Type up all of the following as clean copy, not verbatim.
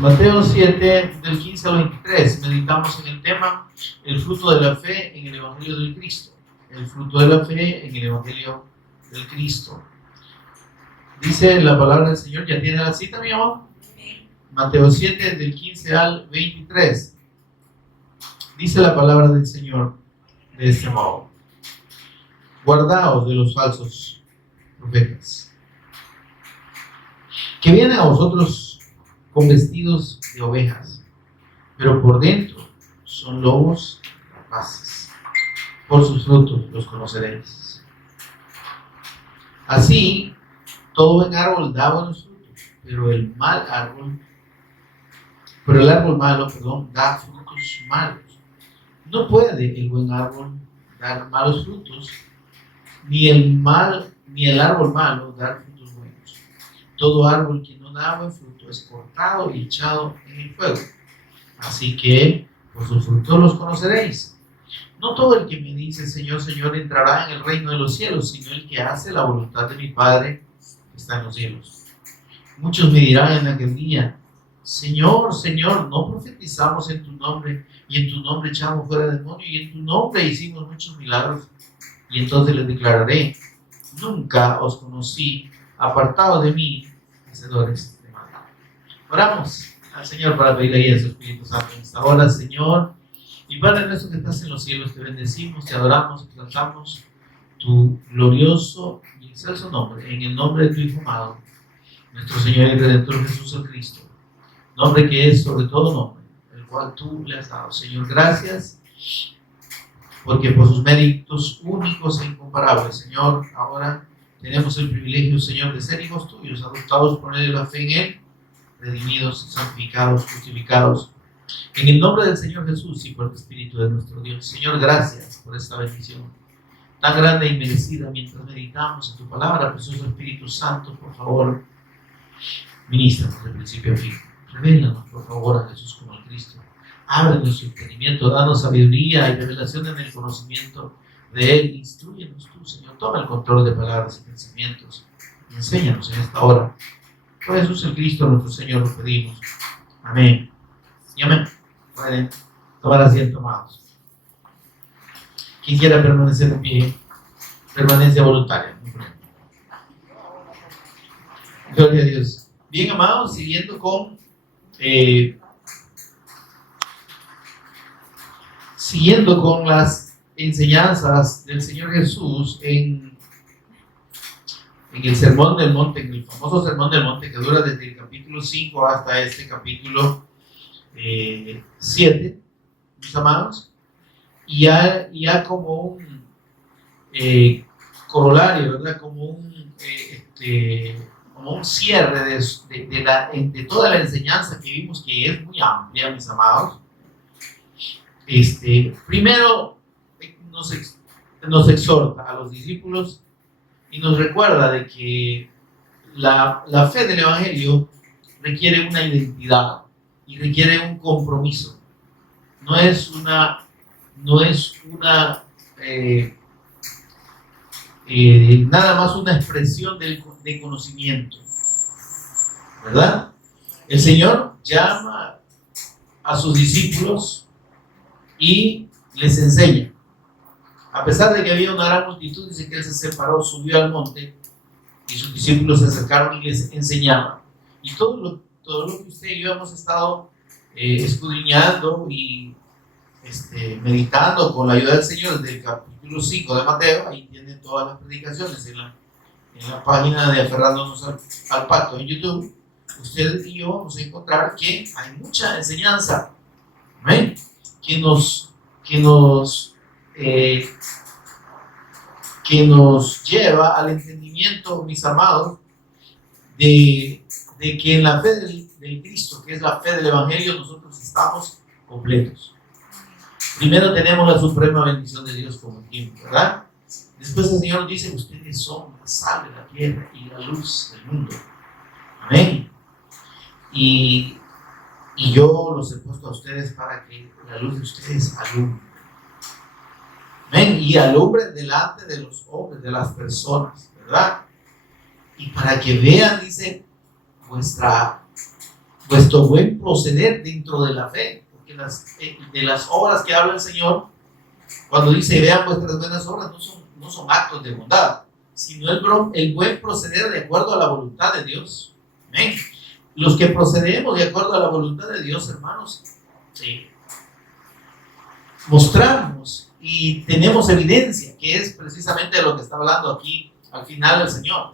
Mateo 7, del 15 al 23, meditamos en el tema el fruto de la fe en el Evangelio del Cristo. El fruto de la fe en el Evangelio del Cristo. Dice la palabra del Señor, ¿ya tiene la cita, mi amor? Mateo 7, del 15 al 23. Dice la palabra del Señor de este modo: guardaos de los falsos profetas, que vienen a vosotros con vestidos de ovejas, pero por dentro son lobos rapaces. Por sus frutos los conoceréis. Así, todo buen árbol da buenos frutos, pero el árbol malo, da frutos malos. No puede el buen árbol dar malos frutos, ni el árbol malo dar frutos buenos. Todo árbol que no da buen fruto es cortado y echado en el fuego. Así que por sus frutos los conoceréis. No todo el que me dice Señor, Señor entrará en el reino de los cielos, sino el que hace la voluntad de mi Padre que está en los cielos. Muchos me dirán en aquel día: Señor, Señor, ¿no profetizamos en tu nombre, y en tu nombre echamos fuera demonios, y en tu nombre hicimos muchos milagros? Y entonces les declararé: nunca os conocí, apartados de mí, hacedores de maldad. Oramos al Señor para pedirle ayuda a su Espíritu Santo en esta hora. Señor y Padre nuestro que estás en los cielos, te bendecimos, te adoramos, exaltamos tu glorioso y excelso nombre, en el nombre de tu Hijo amado, nuestro Señor y Redentor Jesús el Cristo, nombre que es sobre todo nombre, el cual tú le has dado. Señor, gracias, porque por sus méritos únicos e incomparables, Señor, ahora tenemos el privilegio, Señor, de ser hijos tuyos, adoptados por medio de la fe en Él, redimidos, santificados, justificados, en el nombre del Señor Jesús y por el Espíritu de nuestro Dios. Señor, gracias por esta bendición tan grande y merecida. Mientras meditamos en tu palabra, precioso Espíritu Santo, por favor, ministranos de principio a fin. Revélanos, por favor, a Jesús como el Cristo. Ábrenos nuestro entendimiento, danos sabiduría y revelación en el conocimiento de Él. Instrúyenos tú, Señor. Toma el control de palabras y pensamientos. Enséñanos en esta hora. Por Jesús el Cristo, nuestro Señor, lo pedimos. Amén. Y amén. Pueden tomar asiento, amados. Quien quiera permanecer en pie, permanencia voluntaria. Gloria a Dios. Bien, amados, siguiendo con las enseñanzas del Señor Jesús en el Sermón del Monte, en el famoso Sermón del Monte que dura desde el capítulo 5 hasta este capítulo 7, mis amados, y ya como un corolario, ¿verdad? Como un cierre de toda la enseñanza que vimos, que es muy amplia, mis amados. Primero nos exhorta a los discípulos y nos recuerda de que la fe del Evangelio requiere una identidad y requiere un compromiso. No es nada más una expresión de conocimiento, ¿verdad? El Señor llama a sus discípulos y les enseña. A pesar de que había una gran multitud, dice que Él se separó, subió al monte y sus discípulos se acercaron y les enseñaban. Y todo lo que usted y yo hemos estado escudriñando y meditando con la ayuda del Señor desde el capítulo 5 de Mateo, ahí tienen todas las predicaciones en la página de Aferrándonos al Pacto en YouTube. Usted y yo vamos a encontrar que hay mucha enseñanza, ¿ven? que nos lleva al entendimiento, mis amados, de que en la fe del Cristo, que es la fe del Evangelio, nosotros estamos completos. Primero tenemos la suprema bendición de Dios como tiempo, ¿verdad? Después el Señor dice: ustedes son la sal de la tierra y la luz del mundo. Amén. Y yo los he puesto a ustedes para que la luz de ustedes alumbre. Amén. Y alumbre delante de los hombres, de las personas, ¿verdad? Y para que vean, dice, vuestra vuestro buen proceder dentro de la fe, porque de las obras que habla el Señor, cuando dice vean vuestras buenas obras, no son actos de bondad, sino el buen proceder de acuerdo a la voluntad de Dios. Amén. Los que procedemos de acuerdo a la voluntad de Dios, hermanos, sí, mostramos y tenemos evidencia, que es precisamente de lo que está hablando aquí al final el Señor.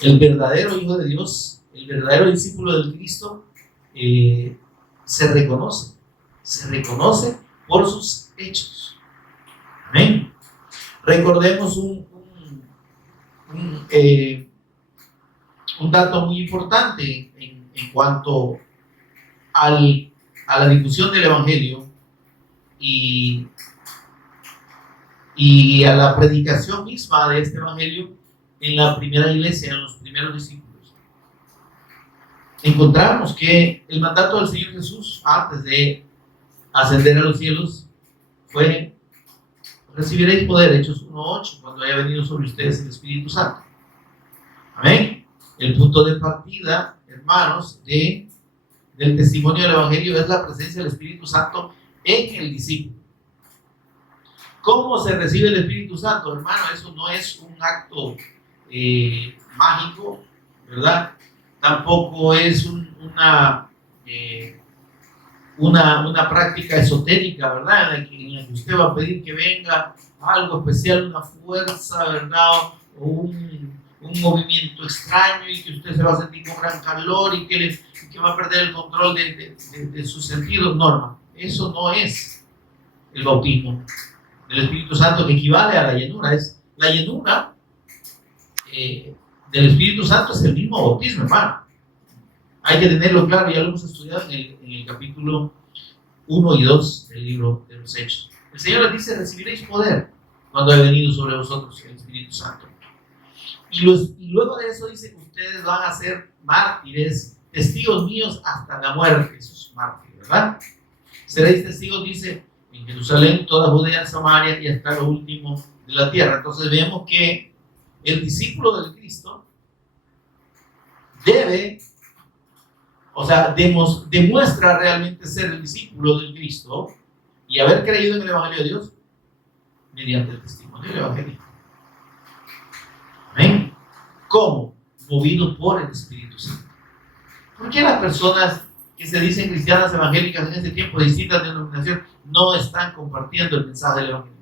El verdadero Hijo de Dios, el verdadero discípulo del Cristo, se reconoce por sus hechos. Amén. Recordemos un dato muy importante en cuanto a la difusión del Evangelio y a la predicación misma de este Evangelio en la primera iglesia, en los primeros discípulos. Encontramos que el mandato del Señor Jesús antes de ascender a los cielos fue: recibiréis poder, Hechos 1:8, cuando haya venido sobre ustedes el Espíritu Santo. Amén. El punto de partida, hermanos, del testimonio del Evangelio es la presencia del Espíritu Santo en el discípulo. ¿Cómo se recibe el Espíritu Santo, hermano? Eso no es un acto mágico, ¿verdad? Tampoco es una práctica esotérica, ¿verdad? En la que usted va a pedir que venga algo especial, una fuerza, ¿verdad? O un movimiento extraño y que usted se va a sentir con gran calor y que va a perder el control de sus sentidos. No, hermano. Eso no es el bautismo del Espíritu Santo, que equivale a la llenura. La llenura del Espíritu Santo es el mismo bautismo, hermano. Hay que tenerlo claro, ya lo hemos estudiado en el capítulo 1 y 2 del libro de los Hechos. El Señor les dice: recibiréis poder cuando haya venido sobre vosotros el Espíritu Santo. Y luego de eso dice que ustedes van a ser mártires, testigos míos hasta la muerte. Eso es mártir, ¿verdad? Seréis testigos, dice, en Jerusalén, toda Judea, Samaria y hasta lo último de la tierra. Entonces vemos que el discípulo del Cristo demuestra realmente ser el discípulo del Cristo y haber creído en el Evangelio de Dios mediante el testimonio del Evangelio. Amén. ¿Cómo? Movido por el Espíritu Santo. ¿Por qué las personas que se dicen cristianas evangélicas en este tiempo de distintas denominaciones no están compartiendo el mensaje del Evangelio?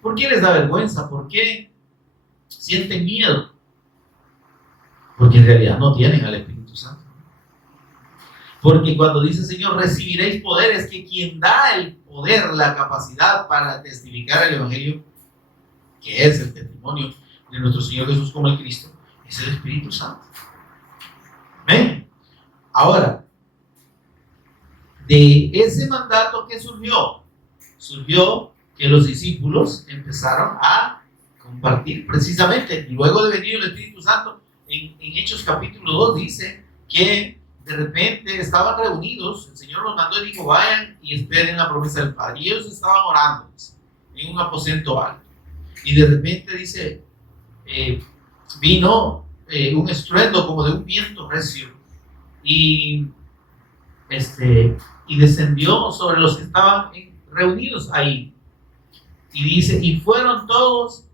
¿Por qué les da vergüenza? ¿Por qué sienten miedo? Porque en realidad no tienen al Espíritu Santo. Porque cuando dice el Señor, recibiréis poder, es que quien da el poder, la capacidad para testificar el Evangelio, que es el testimonio de nuestro Señor Jesús como el Cristo, es el Espíritu Santo. ¿Ven? Ahora, de ese mandato que surgió que los discípulos empezaron a compartir precisamente, luego de venir el Espíritu Santo. En Hechos capítulo 2 dice que de repente estaban reunidos, el Señor los mandó y dijo: vayan y esperen la promesa del Padre. Y ellos estaban orando, dice, en un aposento alto. Y de repente dice, vino un estruendo como de un viento recio y descendió sobre los que estaban reunidos ahí. Y dice, y fueron todos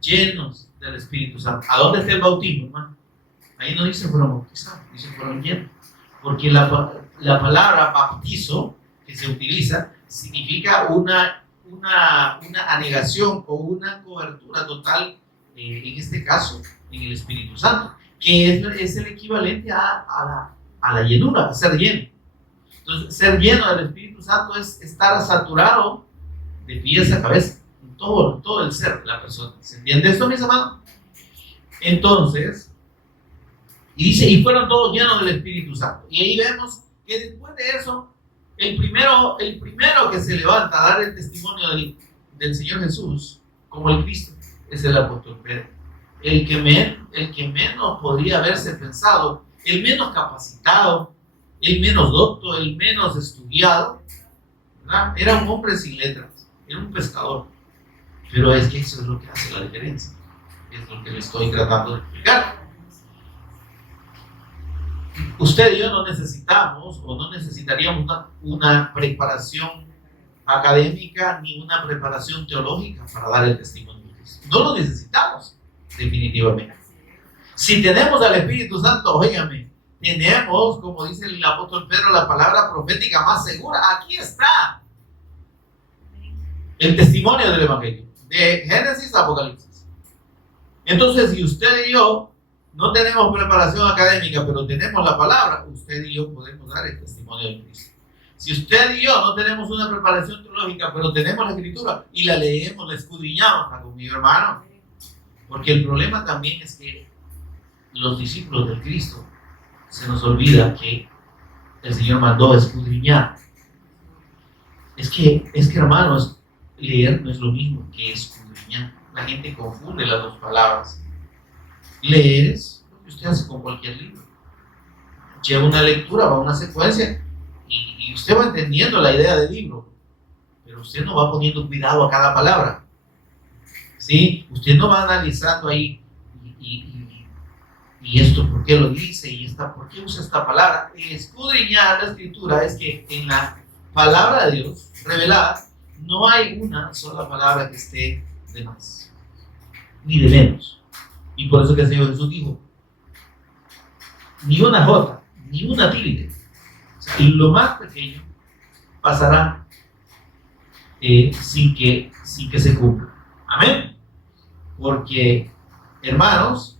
llenos del Espíritu Santo. ¿A dónde está el bautismo, hermano? Ahí no dice fueron bautizados, dice fueron llenos. Porque la palabra bautizo que se utiliza significa una anegación o una cobertura total, en este caso, en el Espíritu Santo, que es el equivalente a la llenura, a ser lleno. Entonces, ser lleno del Espíritu Santo es estar saturado de pies a cabeza, en todo el ser de la persona. ¿Se entiende esto, mis amados? Entonces, y dice, y fueron todos llenos del Espíritu Santo. Y ahí vemos que después de eso, el primero que se levanta a dar el testimonio del Señor Jesús como el Cristo es el apóstol Pedro. El que menos podría haberse pensado, el menos capacitado, el menos docto, el menos estudiado, ¿verdad? Era un hombre sin letras, era un pescador. Pero es que eso es lo que hace la diferencia. Es lo que le estoy tratando de explicar. Usted y yo no necesitamos o no necesitaríamos una preparación académica ni una preparación teológica para dar el testimonio de Cristo. No lo necesitamos, definitivamente. Si tenemos al Espíritu Santo, óigame, tenemos, como dice el apóstol Pedro, la palabra profética más segura. Aquí está el testimonio del Evangelio, de Génesis a Apocalipsis. Entonces, si usted y yo no tenemos preparación académica, pero tenemos la palabra, usted y yo podemos dar el testimonio de Cristo. Si usted y yo no tenemos una preparación teológica, pero tenemos la Escritura y la leemos, la escudriñamos, ¿está conmigo, hermano? Porque el problema también es que los discípulos del Cristo se nos olvida que el Señor mandó a escudriñar. Es que hermanos, leer no es lo mismo que escudriñar. La gente confunde las dos palabras. Leer es lo que usted hace con cualquier libro. Lleva una lectura, va a una secuencia y usted va entendiendo la idea del libro, pero usted no va poniendo cuidado a cada palabra. ¿Sí? Usted no va analizando ahí y esto por qué lo dice y por qué usa esta palabra. Escudriñar la Escritura es que en la palabra de Dios revelada no hay una sola palabra que esté de más ni de menos. Y por eso que el Señor Jesús dijo, ni una jota, ni una tilde, o sea, lo más pequeño pasará sin que se cumpla. Amén. Porque, hermanos,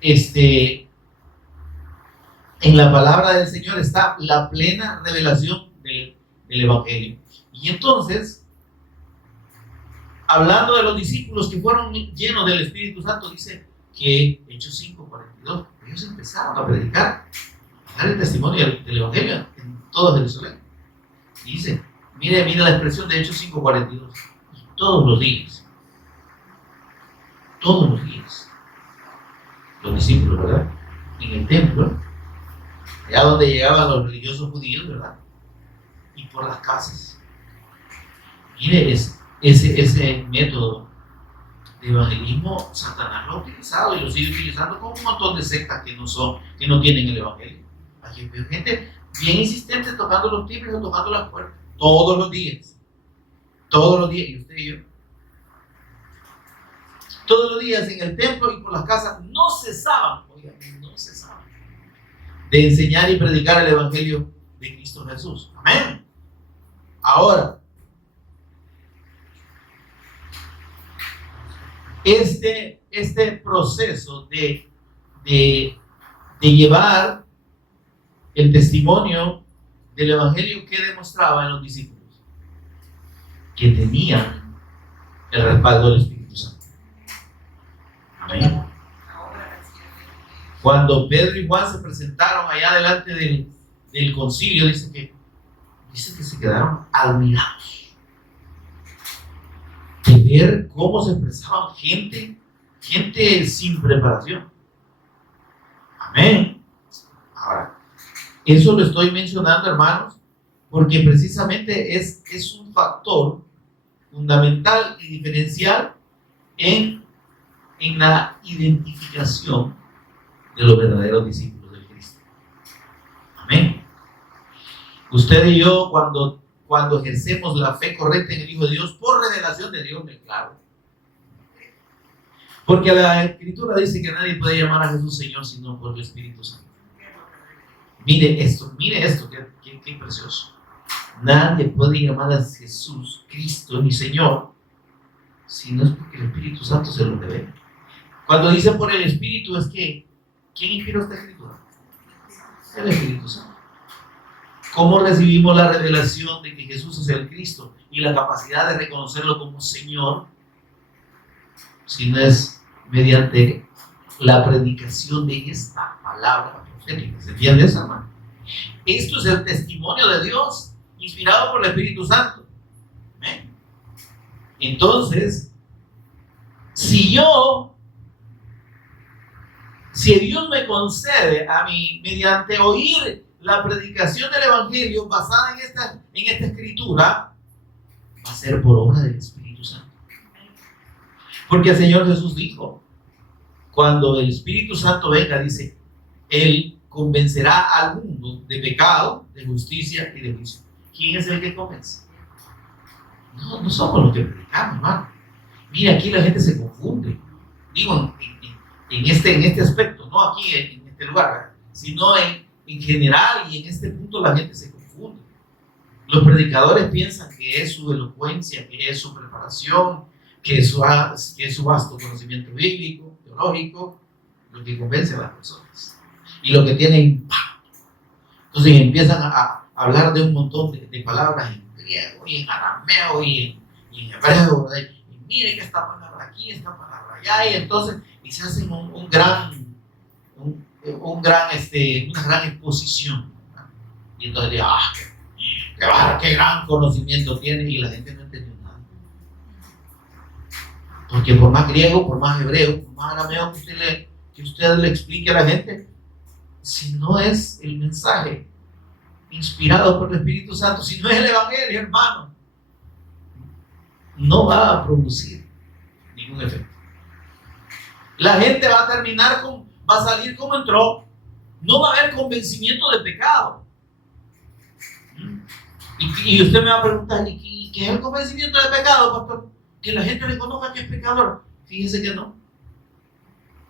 en la palabra del Señor está la plena revelación del Evangelio. Y entonces, hablando de los discípulos que fueron llenos del Espíritu Santo, dice que Hechos 5:42, ellos empezaron a predicar, a dar el testimonio del Evangelio en todo Jerusalén. Y dice, mire la expresión de Hechos 5:42, todos los días, los discípulos, ¿verdad? En el templo, allá donde llegaban los religiosos judíos, ¿verdad? Y por las casas. Mire, ese método de evangelismo Satanás lo ha utilizado y lo sigue utilizando con un montón de sectas que no tienen el evangelio. Hay gente bien insistente tocando los timbres o tocando las puertas todos los días, y usted y yo, todos los días en el templo y por las casas no cesaban de enseñar y predicar el evangelio de Cristo Jesús. Amén. Ahora, este proceso de llevar el testimonio del evangelio, que demostraba en los discípulos que tenían el respaldo del Espíritu Santo. Amén. Cuando Pedro y Juan se presentaron allá delante del concilio, dice que se quedaron admirados de ver cómo se expresaban gente sin preparación. Amén. Ahora, eso lo estoy mencionando, hermanos, porque precisamente es un factor fundamental y diferencial en la identificación de los verdaderos discípulos de Cristo. Amén. Usted y yo, cuando ejercemos la fe correcta en el Hijo de Dios, por revelación de Dios, claro. Porque la Escritura dice que nadie puede llamar a Jesús Señor sino por el Espíritu Santo. Mire esto, qué precioso. Nadie puede llamar a Jesús Cristo ni Señor si no es porque el Espíritu Santo se lo revela. Cuando dice por el Espíritu, es que ¿quién inspiró esta Escritura? El Espíritu Santo. ¿Cómo recibimos la revelación de que Jesús es el Cristo y la capacidad de reconocerlo como Señor? Si no es mediante la predicación de esta palabra profética. ¿Se entiende eso, hermano? Esto es el testimonio de Dios inspirado por el Espíritu Santo. ¿Eh? Entonces, si Dios me concede a mí, mediante oír la predicación del Evangelio basada en esta Escritura, va a ser por obra del Espíritu Santo. Porque el Señor Jesús dijo, cuando el Espíritu Santo venga, dice, Él convencerá al mundo de pecado, de justicia y de juicio. ¿Quién es el que convence? No, no somos los que predicamos, hermano. Mira, aquí la gente se confunde. Digo, en este aspecto, no aquí en este lugar, sino en general y en este punto la gente se confunde. Los predicadores piensan que es su elocuencia, que es su preparación, que es su vasto conocimiento bíblico, teológico, lo que convence a las personas y lo que tiene impacto. Entonces empiezan a hablar de un montón de palabras en griego y en arameo y en hebreo, ¿verdad? Y mire que esta palabra aquí, esta palabra allá, y entonces y se hacen una gran exposición, ¿verdad? Y entonces qué gran conocimiento tiene, y la gente no entendió nada. Porque por más griego, por más hebreo, por más arameo que usted le explique a la gente, si no es el mensaje inspirado por el Espíritu Santo, si no es el Evangelio, hermano, no va a producir ningún efecto. La gente va a salir como entró, no va a haber convencimiento de pecado. Y usted me va a preguntar, ¿y qué es el convencimiento de pecado, pastor? Que la gente reconozca que es pecador. Fíjese que no,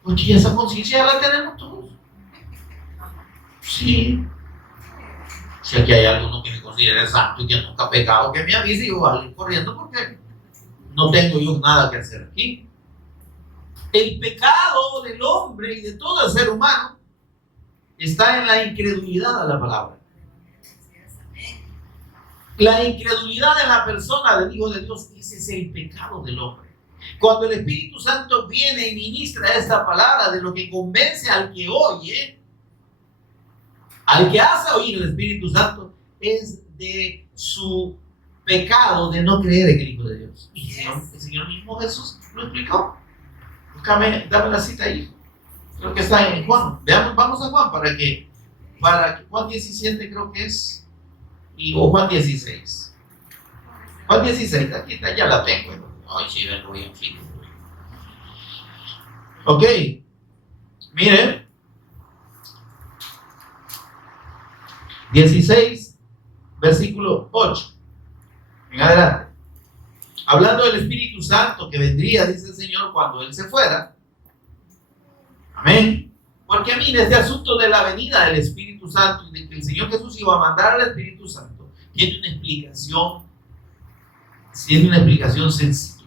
porque esa conciencia ya la tenemos todos. Sí. Si aquí hay alguno que me considere santo y que nunca ha pecado, que me avise y yo voy a salir corriendo, porque no tengo yo nada que hacer aquí. El pecado del hombre y de todo el ser humano está en la incredulidad a la palabra. La incredulidad en la persona del Hijo de Dios, ese es el pecado del hombre. Cuando el Espíritu Santo viene y ministra esta palabra, de lo que convence al que oye, al que hace oír el Espíritu Santo, es de su pecado de no creer en el Hijo de Dios. Y el Señor mismo Jesús lo explicó. Dame la cita ahí. Creo que está en Juan. Vamos a Juan para que Juan 17 creo que es, o Juan 16. Juan 16, aquí está, ya la tengo. Ay, sí, vengo bien fino. Ok, miren. 16, versículo 8. En adelante. Hablando del Espíritu Santo que vendría, dice el Señor, cuando Él se fuera. Amén. Porque mire, este asunto de la venida del Espíritu Santo y de que el Señor Jesús iba a mandar al Espíritu Santo, tiene una explicación sencilla.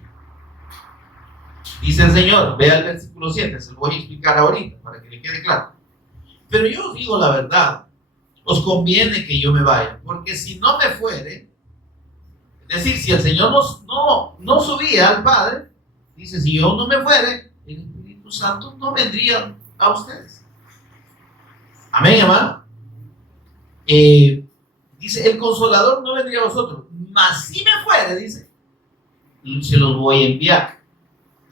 Dice el Señor, vea el versículo 7, se lo voy a explicar ahorita para que le quede claro. Pero yo os digo la verdad, os conviene que yo me vaya, porque si no me fuere, es decir, si el Señor no subía al Padre, dice, si yo no me fuere, el Espíritu Santo no vendría a ustedes. Amén, hermano. Dice, el Consolador no vendría a vosotros, mas si me fuere, dice, se los voy a enviar.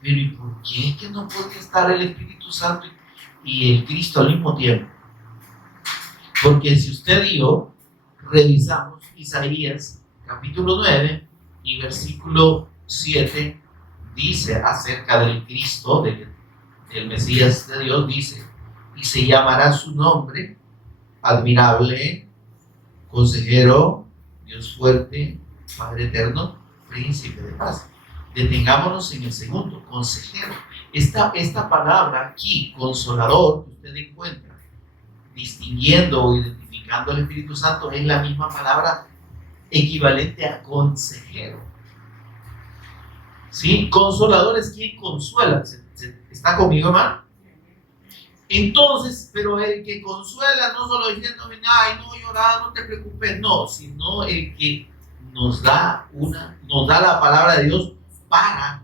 Pero ¿y por qué que no puede estar el Espíritu Santo y el Cristo al mismo tiempo? Porque si usted y yo revisamos Isaías capítulo 9 y versículo 7, dice acerca del Cristo, del Mesías de Dios, dice, y se llamará su nombre admirable, consejero, Dios fuerte, Padre eterno, príncipe de paz. Detengámonos en el segundo, consejero. Esta palabra aquí, consolador, que usted encuentra distinguiendo o identificando al Espíritu Santo, es la misma palabra equivalente a consejero. ¿Sí? Consolador es quien consuela. ¿Está conmigo, hermano? Entonces, pero el que consuela, no solo diciéndome, ay, no llorar, no te preocupes, no, sino el que nos da la palabra de Dios para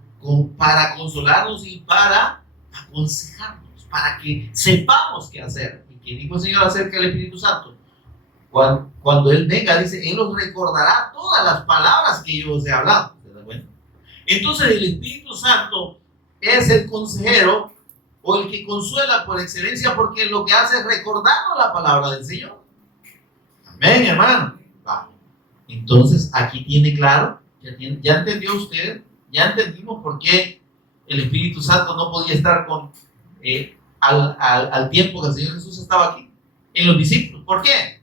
consolarnos y para aconsejarnos, para que sepamos qué hacer. Y que dijo el Señor acerca del Espíritu Santo, cuando Él venga, dice, Él os recordará todas las palabras que yo os he hablado. ¿Se da cuenta? Entonces el Espíritu Santo es el consejero o el que consuela por excelencia, porque lo que hace es recordarnos la palabra del Señor. Amén, hermano. Vale. Entonces aquí tiene claro, ya entendió usted, ya entendimos por qué el Espíritu Santo no podía estar al tiempo que el Señor Jesús estaba aquí. en los discípulos. ¿Por qué?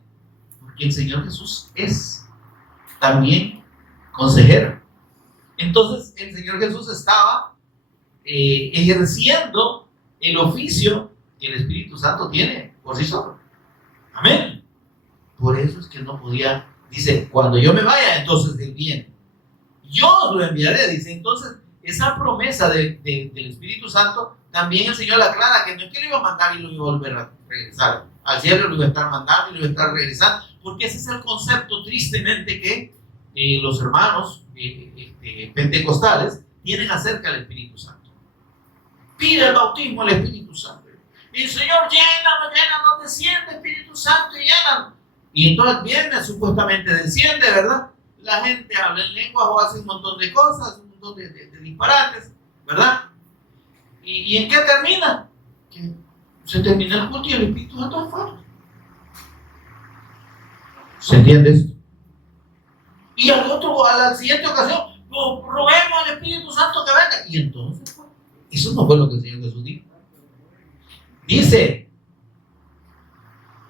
Porque el Señor Jesús es también consejero. Entonces el Señor Jesús estaba ejerciendo el oficio que el Espíritu Santo tiene por sí solo. Amén. Por eso es que no podía, dice, cuando yo me vaya, entonces Él viene. Yo os lo enviaré, dice. Entonces, esa promesa del Espíritu Santo, también el Señor la aclara, que no es que lo iba a mandar y lo iba a volver a regresar. Al cielo lo iba a estar mandando y lo iba a estar regresando, porque ese es el concepto, tristemente, que los hermanos pentecostales tienen acerca del Espíritu Santo. Pide el bautismo al Espíritu Santo. Y el Señor, llénanos, desciende Espíritu Santo y llénanos. Y entonces viene, supuestamente desciende, ¿verdad? La gente habla en lenguas o hace un montón de cosas, un montón de disparates, ¿verdad? ¿Y en qué termina? Que se termina el culto y el Espíritu Santo es fuera. ¿Se entiende esto? Y a la siguiente ocasión, roguemos al Espíritu Santo que venga. Y entonces, eso no fue lo que el Señor Jesús dijo. Dice,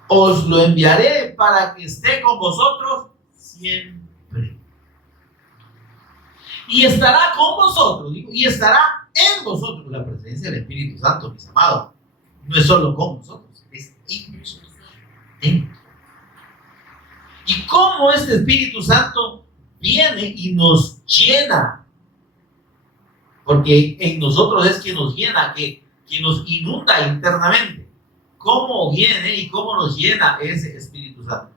os lo enviaré para que esté con vosotros siempre. Y estará con vosotros, digo, y estará en vosotros. La presencia del Espíritu Santo, mis amados, no es solo con nosotros, es en nosotros, dentro. Y cómo este Espíritu Santo viene y nos llena, porque en nosotros es quien nos llena, que nos inunda internamente. ¿Cómo viene y cómo nos llena ese Espíritu Santo?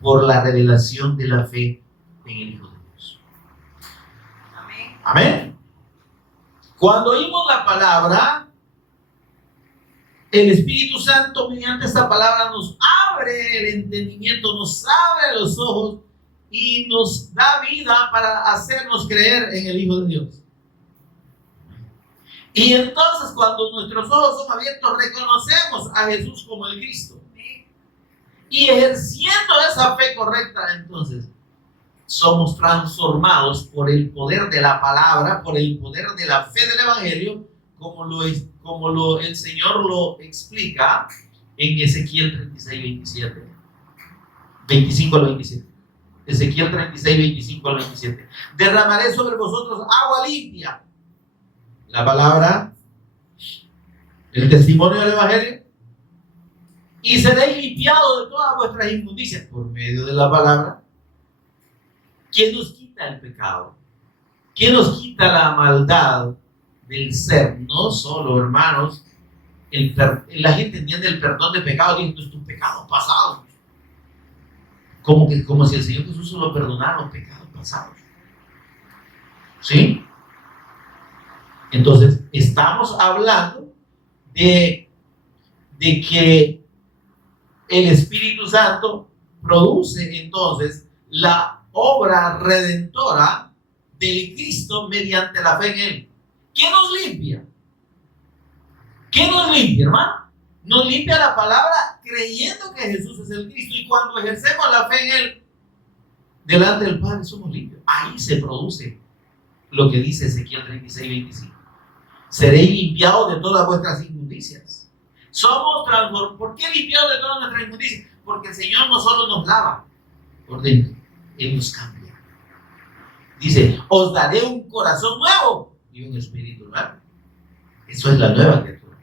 Por la revelación de la fe en el Hijo de Dios. Amén. Amén. Cuando oímos la palabra, el Espíritu Santo mediante esta palabra nos abre el entendimiento, nos abre los ojos y nos da vida para hacernos creer en el Hijo de Dios. Y entonces cuando nuestros ojos son abiertos, reconocemos a Jesús como el Cristo. Y ejerciendo esa fe correcta, entonces somos transformados por el poder de la palabra, por el poder de la fe del Evangelio, como el Señor lo explica en Ezequiel 36, 27. 25 al 27. Ezequiel 36, 25 al 27. Derramaré sobre vosotros agua limpia. La palabra, el testimonio del Evangelio, y seréis limpiados de todas vuestras inmundicias por medio de la palabra. ¿Quién nos quita el pecado? ¿Quién nos quita la maldad del ser? No solo, hermanos, la gente entiende el perdón de pecados, dice tus pecados pasados. Como si el Señor Jesús solo perdonara los pecados pasados. ¿Sí? Entonces, estamos hablando de que el Espíritu Santo produce entonces la obra redentora del Cristo mediante la fe en Él. ¿Qué nos limpia? ¿Qué nos limpia, hermano? Nos limpia la palabra creyendo que Jesús es el Cristo, y cuando ejercemos la fe en Él, delante del Padre somos limpios. Ahí se produce lo que dice Ezequiel 36, 25. Seréis limpiados de todas vuestras inmundicias. Somos transformados. ¿Por qué limpiados de todas nuestras inmundicias? Porque el Señor no solo nos lava por dentro, Él nos cambia. Dice, os daré un corazón nuevo y un espíritu nuevo. Eso es la nueva criatura.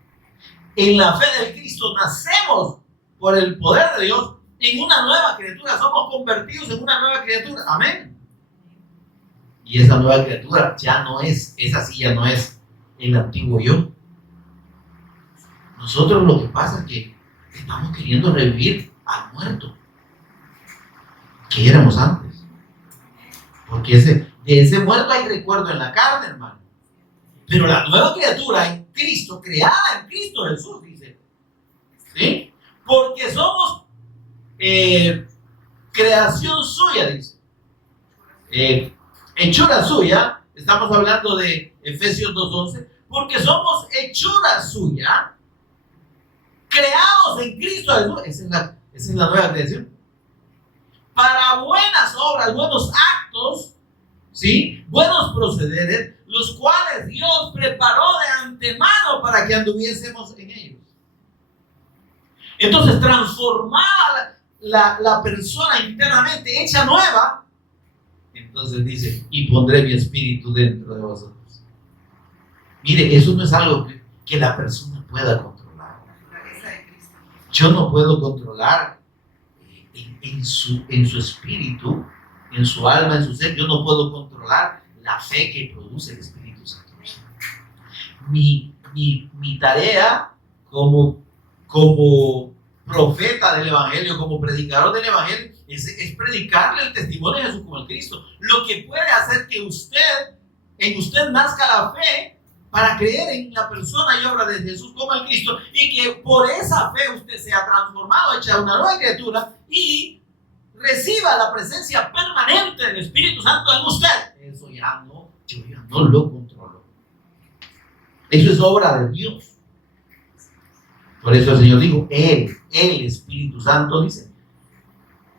En la fe del Cristo nacemos por el poder de Dios en una nueva criatura. Somos convertidos en una nueva criatura. Amén. Y esa nueva criatura ya no es, esa sí ya no es el antiguo yo. Nosotros lo que pasa es que estamos queriendo revivir al muerto que éramos antes, porque de ese muerto hay recuerdo en la carne, hermano. Pero la nueva criatura en Cristo, creada en Cristo Jesús, dice, ¿sí? Porque somos creación suya, dice, hechura suya. Estamos hablando de Efesios 2:11, porque somos hechura suya, creados en Cristo Jesús. Esa es la nueva creación. Para buenas obras, buenos actos, ¿sí? Buenos procederes, los cuales Dios preparó de antemano para que anduviésemos en ellos. Entonces, transformada la persona internamente, hecha nueva, entonces dice, y pondré mi espíritu dentro de vosotros. Mire, eso no es algo que la persona pueda controlar. Yo no puedo controlar en su espíritu, en su alma, en su ser. Yo no puedo controlar la fe que produce el Espíritu Santo. Mi tarea como profeta del Evangelio, como predicador del Evangelio, es predicarle el testimonio de Jesús como el Cristo. Lo que puede hacer que en usted nazca la fe para creer en la persona y obra de Jesús como el Cristo, y que por esa fe usted sea transformado, hecha una nueva criatura y reciba la presencia permanente del Espíritu Santo en usted. Eso yo ya no lo controlo. Eso es obra de Dios. Por eso el Señor dijo, el Espíritu Santo, dice,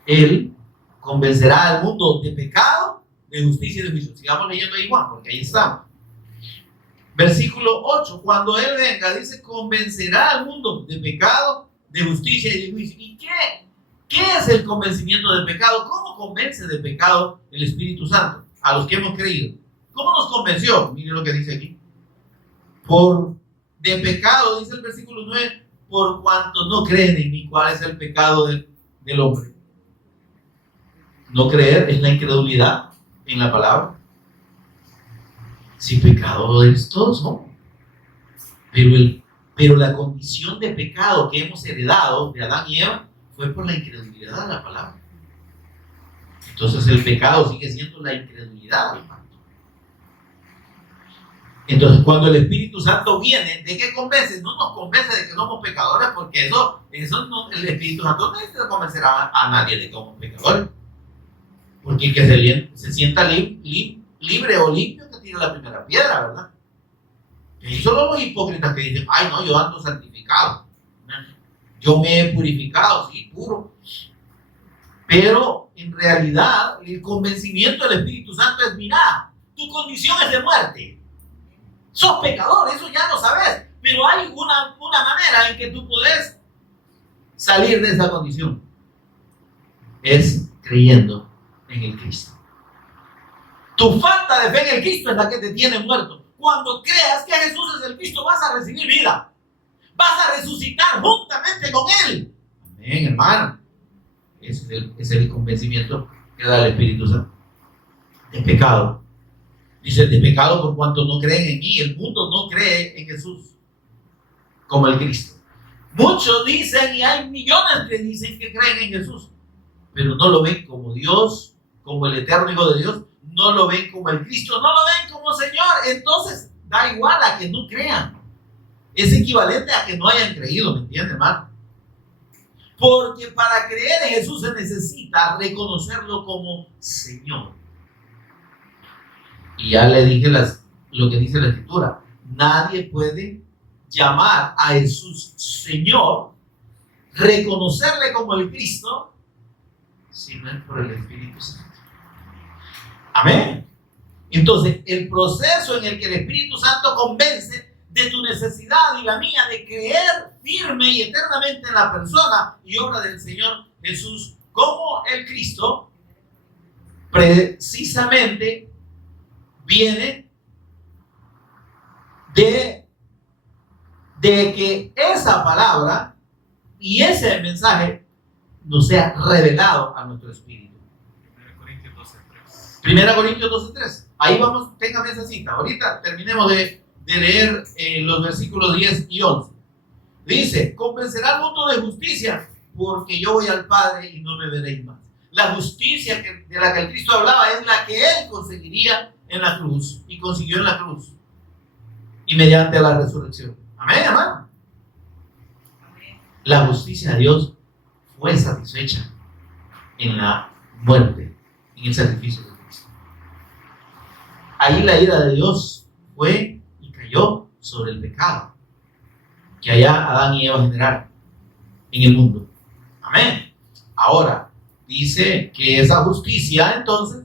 Él convencerá al mundo de pecado, de justicia y de juicio. Sigamos leyendo ahí, Juan, porque ahí estamos. Versículo 8, cuando Él venga, dice, convencerá al mundo de pecado, de justicia y de juicio. ¿Y qué es el convencimiento del pecado? ¿Cómo convence de pecado el Espíritu Santo a los que hemos creído? ¿Cómo nos convenció? Mire lo que dice aquí. De pecado, dice el versículo 9, por cuanto no creen en mí. ¿Cuál es el pecado del hombre? No creer es la incredulidad en la palabra. Si pecadores todos somos. Pero la condición de pecado que hemos heredado de Adán y Eva fue por la incredulidad a la palabra. Entonces el pecado sigue siendo la incredulidad al pacto. Entonces cuando el Espíritu Santo viene, ¿de qué convence? No nos convence de que somos pecadores, porque eso no, el Espíritu Santo no necesita convencer a nadie de que somos pecadores. Porque el que se sienta libre o limpio, que tire la primera piedra, ¿verdad? Y solo los hipócritas que dicen, ay no, yo ando santificado, yo me he purificado, sí, puro. Pero en realidad el convencimiento del Espíritu Santo es, mira, tu condición es de muerte, sos pecador, eso ya lo sabes, pero hay una manera en que tú puedes salir de esa condición, es creyendo en el Cristo. Tu falta de fe en el Cristo es la que te tiene muerto. Cuando creas que Jesús es el Cristo, vas a recibir vida. Vas a resucitar juntamente con Él. Amén, hermano. Ese es el convencimiento que da el Espíritu Santo. De pecado. Dice, de pecado por cuanto no creen en mí. El mundo no cree en Jesús como el Cristo. Muchos dicen, y hay millones que dicen que creen en Jesús, pero no lo ven como Dios, como el eterno Hijo de Dios. No lo ven como el Cristo, no lo ven como Señor. Entonces da igual a que no crean. Es equivalente a que no hayan creído, ¿me entiende, hermano? Porque para creer en Jesús se necesita reconocerlo como Señor. Y ya le dije lo que dice la Escritura. Nadie puede llamar a Jesús Señor, reconocerle como el Cristo, si no es por el Espíritu Santo. Amén. Entonces, el proceso en el que el Espíritu Santo convence de tu necesidad y la mía de creer firme y eternamente en la persona y obra del Señor Jesús como el Cristo, precisamente viene de que esa palabra y ese mensaje nos sea revelado a nuestro espíritu. 1 Corintios 12:3. Ahí vamos, téngame esa cita. Ahorita terminemos de leer los versículos 10 y 11. Dice, convencerá al mundo de justicia, porque yo voy al Padre y no me veréis más. La justicia de la que el Cristo hablaba es la que Él conseguiría en la cruz, y consiguió en la cruz, y mediante la resurrección. Amén, hermano. La justicia de Dios fue satisfecha en la muerte, en el sacrificio de Cristo. Ahí la ira de Dios fue y cayó sobre el pecado que allá Adán y Eva generaron en el mundo. Amén. Ahora, dice que esa justicia, entonces,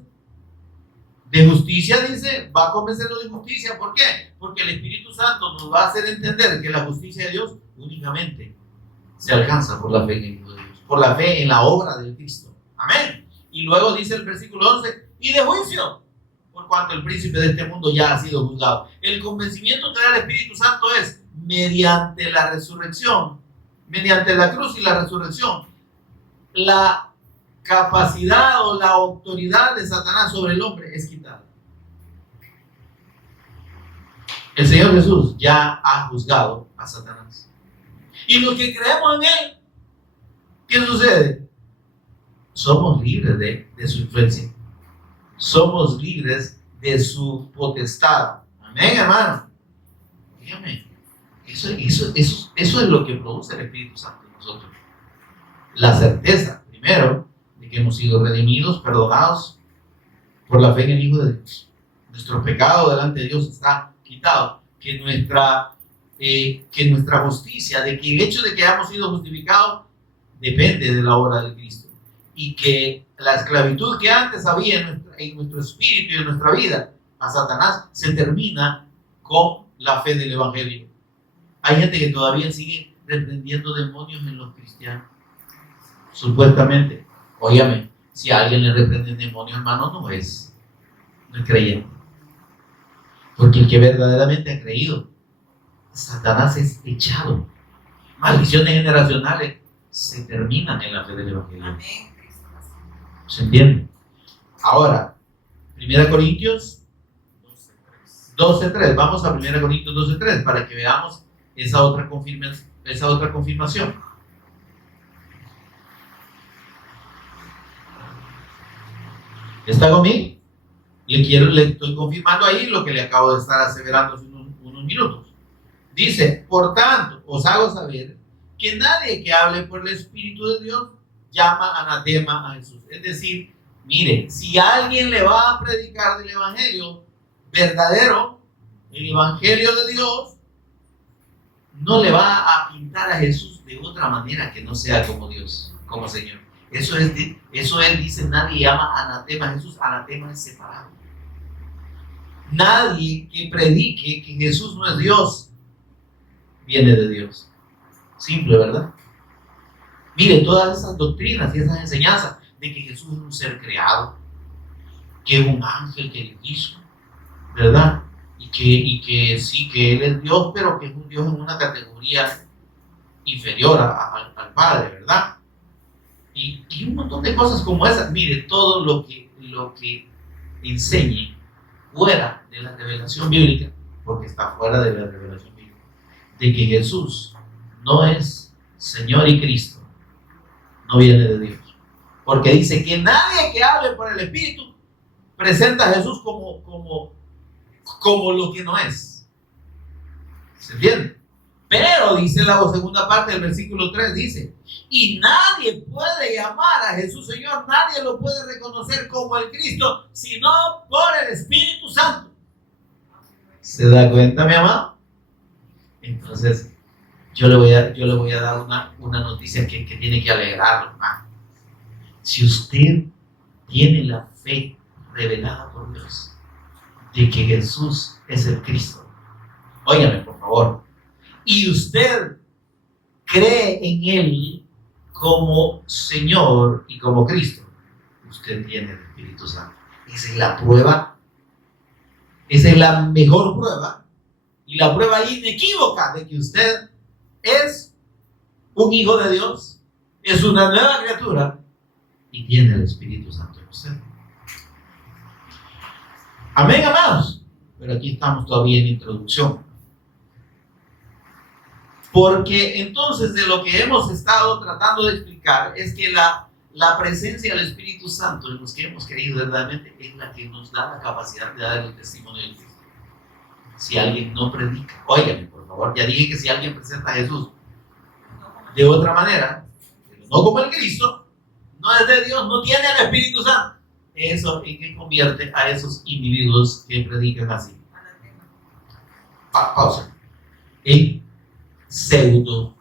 de justicia, dice, va a convencerlo de justicia. ¿Por qué? Porque el Espíritu Santo nos va a hacer entender que la justicia de Dios únicamente se alcanza por la fe en el Hijo de Dios, por la fe en la obra del Cristo. Amén. Y luego dice el versículo 11, y de juicio, por cuanto el príncipe de este mundo ya ha sido juzgado. El convencimiento que da el Espíritu Santo es mediante la resurrección, mediante la cruz y la resurrección, la capacidad o la autoridad de Satanás sobre el hombre es quitada. El Señor Jesús ya ha juzgado a Satanás. Y los que creemos en Él, ¿qué sucede? Somos libres de su influencia. Somos libres de su potestad. Amén, hermano. Dígame, eso es lo que produce el Espíritu Santo en nosotros. La certeza, primero, de que hemos sido redimidos, perdonados por la fe en el Hijo de Dios. Nuestro pecado delante de Dios está quitado. Que nuestra justicia, de que el hecho de que hayamos sido justificados depende de la obra de Cristo. Y que la esclavitud que antes había en nuestro espíritu y en nuestra vida a Satanás se termina con la fe del Evangelio. Hay gente que todavía sigue reprendiendo demonios en los cristianos. Supuestamente, óyame, si a alguien le reprende demonios, hermano, no es creyente. Porque el que verdaderamente ha creído, Satanás es echado. Maldiciones generacionales se terminan en la fe del Evangelio. Amén. ¿Se entiende? Ahora, 1 Corintios 12:3. Vamos a 1 Corintios 12:3 para que veamos esa otra confirmación. ¿Está conmigo? Le estoy confirmando ahí lo que le acabo de estar aseverando hace unos minutos. Dice, por tanto, os hago saber que nadie que hable por el Espíritu de Dios llama anatema a Jesús. Es decir, mire, si alguien le va a predicar del Evangelio verdadero, el Evangelio de Dios, no le va a pintar a Jesús de otra manera que no sea como Dios, como Señor. Eso él dice, nadie llama anatema a Jesús. Anatema es separado. Nadie que predique que Jesús no es Dios viene de Dios. Simple, ¿verdad? Mire, todas esas doctrinas y esas enseñanzas de que Jesús es un ser creado, que es un ángel que él hizo, ¿verdad? Y que sí, que él es Dios, pero que es un Dios en una categoría inferior al Padre, ¿verdad? Y un montón de cosas como esas. Mire, todo lo que enseñe fuera de la revelación bíblica, porque está fuera de la revelación bíblica, de que Jesús no es Señor y Cristo, no viene de Dios. Porque dice que nadie que hable por el Espíritu presenta a Jesús como lo que no es. ¿Se entiende? Pero dice la segunda parte del versículo 3, dice, y nadie puede llamar a Jesús Señor, nadie lo puede reconocer como el Cristo, sino por el Espíritu Santo. ¿Se da cuenta, mi amado? Entonces, yo le voy a dar una noticia que tiene que alegrarlo, hermano. Si usted tiene la fe revelada por Dios de que Jesús es el Cristo, óigame por favor, y usted cree en Él como Señor y como Cristo, usted tiene el Espíritu Santo. Esa es la prueba, esa es la mejor prueba y la prueba inequívoca de que usted es un hijo de Dios, es una nueva criatura y tiene el Espíritu Santo en usted. Amén, amados. Pero aquí estamos todavía en introducción. Porque entonces de lo que hemos estado tratando de explicar es que la presencia del Espíritu Santo en los que hemos creído verdaderamente es la que nos da la capacidad de dar el testimonio de Cristo. Si alguien no predica, óigame por favor, ya dije que si alguien presenta a Jesús de otra manera, pero no como el Cristo, no es de Dios, no tiene el Espíritu Santo, eso en qué convierte a esos individuos que predican así. Pausa. En pseudo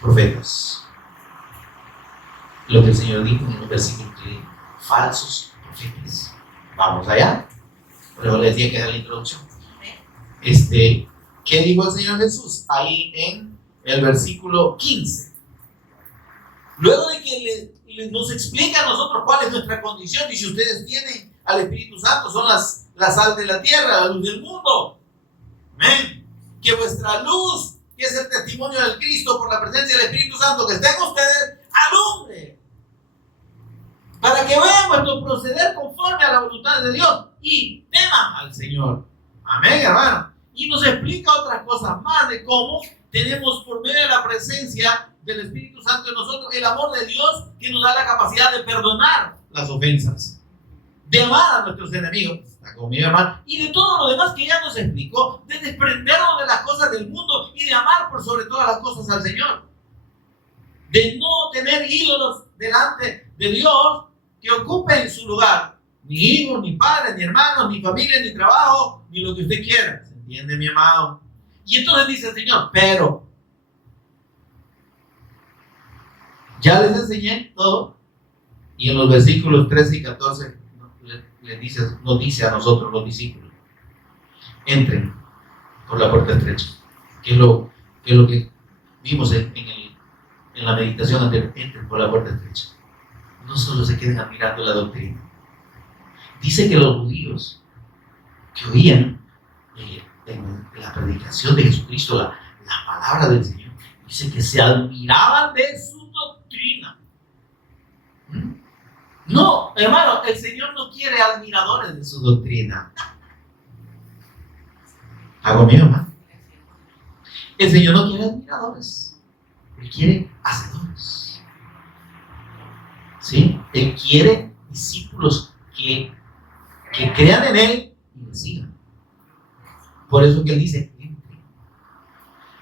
profetas. Lo que el Señor dijo en el versículo que falsos profetas. Vamos allá. Pero les decía que era la introducción. ¿Qué dijo el Señor Jesús? Ahí en el versículo 15. Luego de que nos explica a nosotros cuál es nuestra condición, y si ustedes tienen al Espíritu Santo, son la sal de la tierra, la luz del mundo. Amén. Que vuestra luz, que es el testimonio del Cristo por la presencia del Espíritu Santo que está en ustedes, alumbre. Para que vean vuestro proceder conforme a la voluntad de Dios y teman al Señor. Amén, hermano. Y nos explica otras cosas más de cómo tenemos por medio de la presencia del Espíritu Santo en nosotros el amor de Dios, que nos da la capacidad de perdonar las ofensas, de amar a nuestros enemigos, está conmigo, hermano, y de todo lo demás que ya nos explicó, de desprendernos de las cosas del mundo y de amar por sobre todas las cosas al Señor, de no tener ídolos delante de Dios que ocupen su lugar, ni hijos, ni padres, ni hermanos, ni familia, ni trabajo, ni lo que usted quiera. ¿Se entiende, mi amado? Y entonces dice el Señor, pero ya les enseñé todo. Y en los versículos 13 y 14 nos dice a nosotros, los discípulos, entren por la puerta estrecha. Que es lo que vimos en la meditación anterior. Entren por la puerta estrecha. No solo se queden admirando la doctrina. Dice que los judíos que oían en la predicación de Jesucristo la palabra del Señor, dice que se admiraban de su doctrina. No, hermano, el Señor no quiere admiradores de su doctrina. ¿Hago mío, hermano? El Señor no quiere admiradores, Él quiere hacedores. ¿Sí? Él quiere discípulos que crean en Él y le sigan. Por eso que Él dice,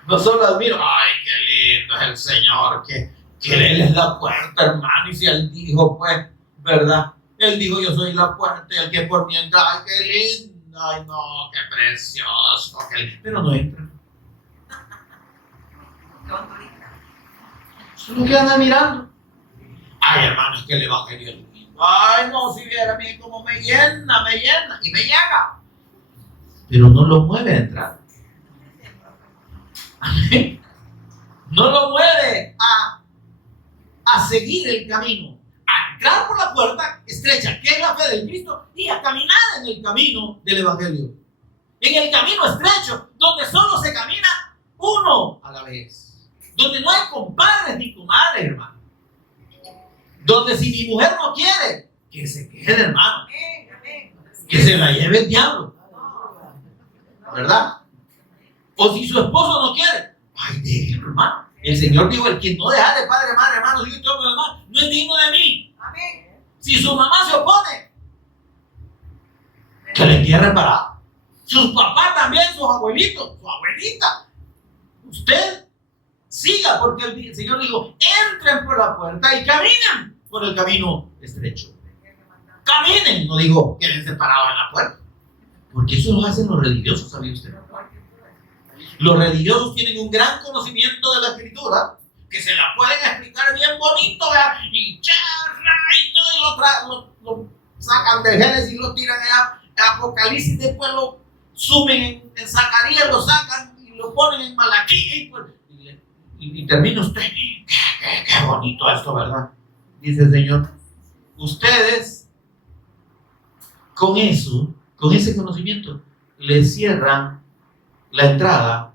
no solo admiro, ay, qué lindo es el Señor, que Él es la puerta, hermano, y si Él dijo, pues, ¿verdad? Él dijo, yo soy la puerta, y el que por mí entra, ay, qué lindo, ay, no, qué precioso, pero no entra. Solo que andan mirando. Ay, hermano, es que el Evangelio es lindo. Ay, no, si viera a mí cómo me llena, y me llega. Pero no lo mueve a entrar. Amén. No lo mueve a seguir el camino, a entrar por la puerta estrecha, que es la fe del Cristo, y a caminar en el camino del Evangelio. En el camino estrecho, donde solo se camina uno a la vez. Donde no hay compadres ni comadres, hermano. Donde si mi mujer no quiere, que se quede, hermano. Que se la lleve el diablo. ¿Verdad? O si su esposo no quiere, ay, déjenlo, hermano. El Señor dijo, el que no deja de padre, madre, hermano, y todo lo demás, no es digno de mí. Si su mamá se opone, que le entierren parado. Sus papás también, sus abuelitos, su abuelita. Usted siga, porque el Señor dijo, entren por la puerta y caminen por el camino estrecho. Caminen, no digo, quédense parados en la puerta. Porque eso lo hacen los religiosos, ¿sabía usted? Los religiosos tienen un gran conocimiento de la Escritura, que se la pueden explicar bien bonito, ¿verdad? Y charla y todo, y lo sacan de Génesis y lo tiran en Apocalipsis, después lo sumen en Zacarías, lo sacan y lo ponen en Malaquí, y termina usted. Qué bonito esto, ¿verdad? Dice el Señor. Ustedes, con ese conocimiento, le cierran la entrada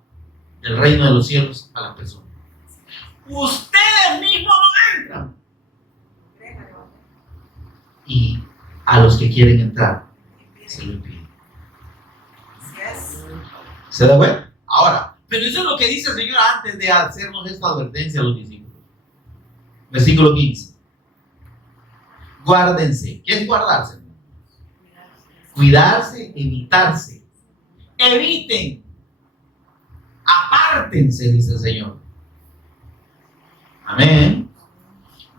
del reino de los cielos a las personas. Ustedes mismos no entran. Y a los que quieren entrar, se lo impiden. ¿Se da cuenta? Ahora, pero eso es lo que dice el Señor antes de hacernos esta advertencia a los discípulos. Versículo 15. Guárdense. ¿Qué es guardarse? Cuidarse, evitarse. Eviten. Apártense, dice el Señor. Amén.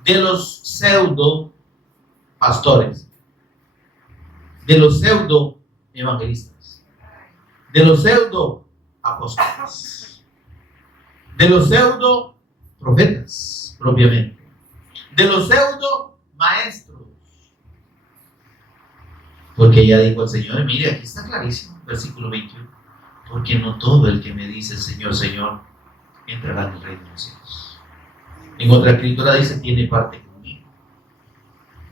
De los pseudo pastores, de los pseudo evangelistas, de los pseudo apóstoles, de los pseudo profetas propiamente, de los pseudo maestros. Porque ya dijo el Señor, mire, aquí está clarísimo, versículo 21. Porque no todo el que me dice Señor, Señor, entrará en el reino de los cielos. En otra escritura dice, tiene parte conmigo.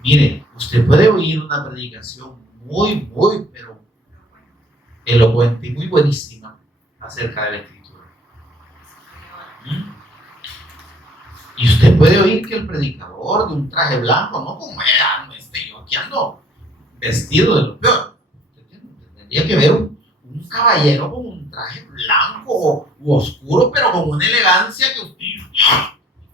Mire, usted puede oír una predicación muy, pero elocuente y muy buenísima acerca de la escritura. Y usted puede oír que el predicador de un traje blanco, no como era, yo aquí ando vestido de lo peor. Tendría que ver un caballero con un traje blanco u oscuro, pero con una elegancia que usted,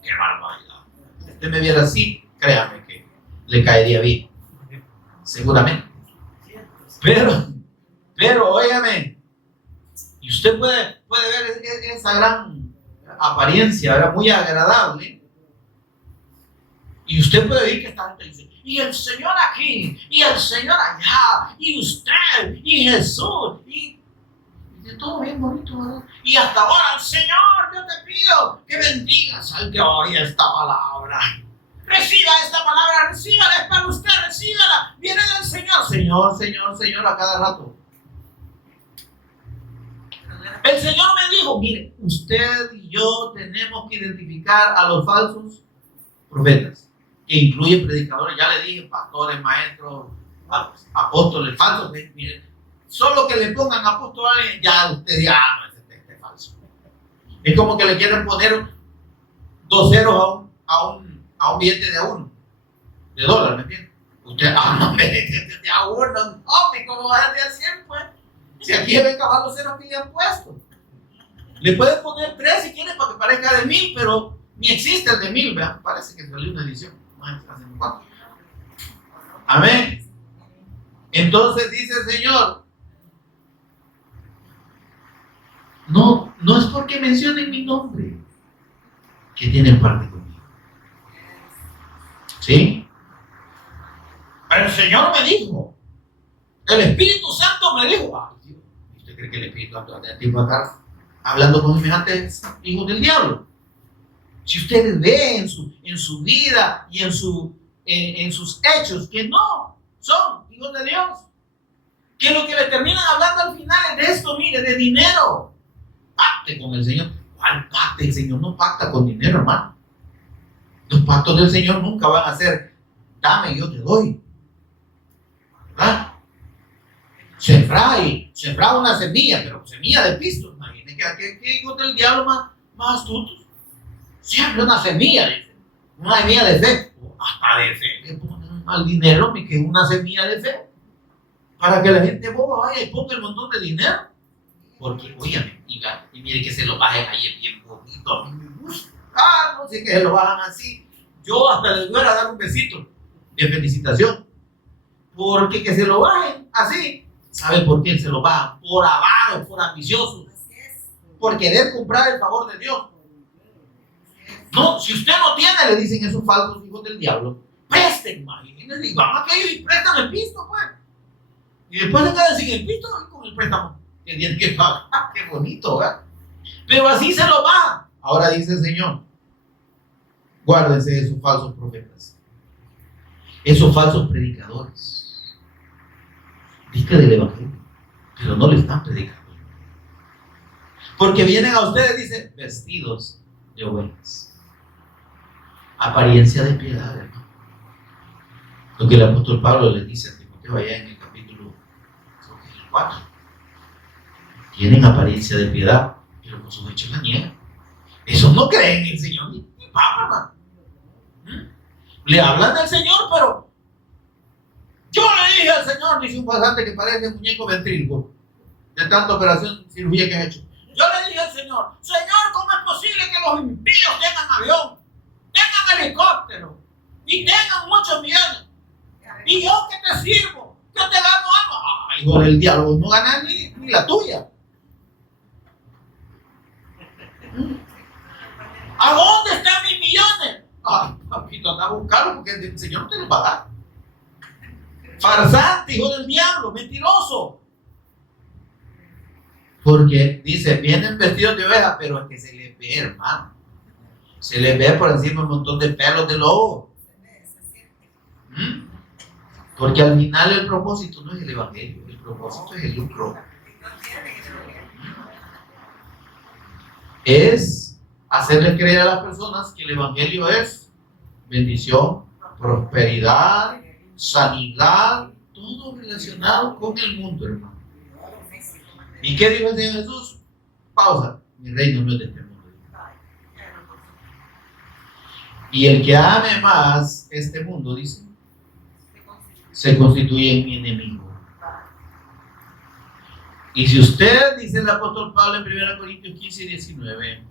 ¡qué barbaridad! Si usted me viera así, créame que le caería bien, seguramente. Pero, óigame, y usted puede ver esa gran apariencia, ¿verdad? Muy agradable. Y usted puede oír que esta gente dice, y el Señor aquí, y el Señor allá, y usted, y Jesús, y de todo bien bonito, ¿verdad? Y hasta ahora, Señor, yo te pido que bendigas al que oye esta palabra. Reciba esta palabra, recíbala, es para usted, recíbala. Viene del Señor, Señor, Señor, Señor, a cada rato. El Señor me dijo, mire, usted y yo tenemos que identificar a los falsos profetas, que incluyen predicadores, ya le dije, pastores, maestros, apóstoles, falsos. Mire, solo que le pongan apóstoles, ya usted ya no es este falso. Es como que le quieren poner 2 ceros a un billete de $1, de $1, ¿me entiende? Usted, no me de $1, no, ¿cómo va a ser de a 100, pues? Si aquí ven caballos ceros que le han puesto. Le pueden poner 3 si quieren para que parezca de 1000, pero ni existe el de 1000, ¿verdad? Parece que salió una edición. Amén. Entonces dice el Señor, no es porque mencionen mi nombre que tienen parte conmigo. ¿Sí? Pero el Señor me dijo, el Espíritu Santo me dijo, ¿usted cree que el Espíritu Santo va a estar hablando con semejantes hijos del diablo? Si usted ve en su vida y en sus hechos que no son hijos de Dios, que lo que le terminan hablando al final es de esto, mire, de dinero. Pacte con el Señor. ¿Cuál pacte? El Señor no pacta con dinero, hermano. Los pactos del Señor nunca van a ser, dame y yo te doy. ¿Verdad? Sembrar una semilla, pero semilla de pisto. Imagínense que hijos del diablo más astutos. Siempre una semilla, dice. Una semilla de fe. Hasta de fe le ponen al dinero, que es una semilla de fe. Para que la gente boba vaya y ponga el montón de dinero. Porque, óyame, y mire que se lo bajen ahí bien bonito. A mí me gusta. No sé que se lo bajan así. Yo hasta les voy a dar un besito de felicitación. Porque que se lo bajen así. ¿Sabe por qué se lo bajan? Por avaro, por ambiciosos. Por querer comprar el favor de Dios. No, si usted no tiene, le dicen esos falsos hijos del diablo, presten, imagínense, y van a aquellos y prestan el pisto, pues. Y después se quedan sin el pisto y con el préstamo. Que tienen que pagar. Qué bonito, ¿verdad? Pero así se lo va. Ahora dice el Señor, guárdense de esos falsos profetas, esos falsos predicadores. Dice del Evangelio, pero no le están predicando. Porque vienen a ustedes, dice, vestidos de ovejas. Apariencia de piedad, hermano. Lo que el apóstol Pablo les dice a Timoteo allá en el capítulo 4. Tienen apariencia de piedad, pero con sus hechos la niegan. Esos no creen en el Señor ni papa, hermano. Le hablan del Señor, pero yo le dije al Señor, dice un pasante que parece muñeco ventríloco, de tanta operación, cirugía que ha hecho. Yo le dije al Señor, ¿cómo es posible que los impíos tengan avión, tengan helicóptero y tengan muchos millones? Y yo que te sirvo, yo te gano algo. Hijo del diablo, no ganas ni la tuya. ¿A dónde están mis millones? Papito, anda a buscarlo porque el Señor no te los va a dar. Farsante, hijo del diablo, mentiroso. Porque dice, vienen vestidos de oveja, pero es que se les ve, hermano. Se les ve por encima un montón de pelos de lobo. Porque al final el propósito no es el evangelio, el propósito es el lucro. Es hacerle creer a las personas que el Evangelio es bendición, prosperidad, sanidad, todo relacionado con el mundo, hermano. ¿Y qué dijo el Señor Jesús? Pausa. Mi reino no es de este mundo. Y el que ame más este mundo, dice, se constituye en mi enemigo. Y si usted, dice el apóstol Pablo en 1 Corintios 15 y 19,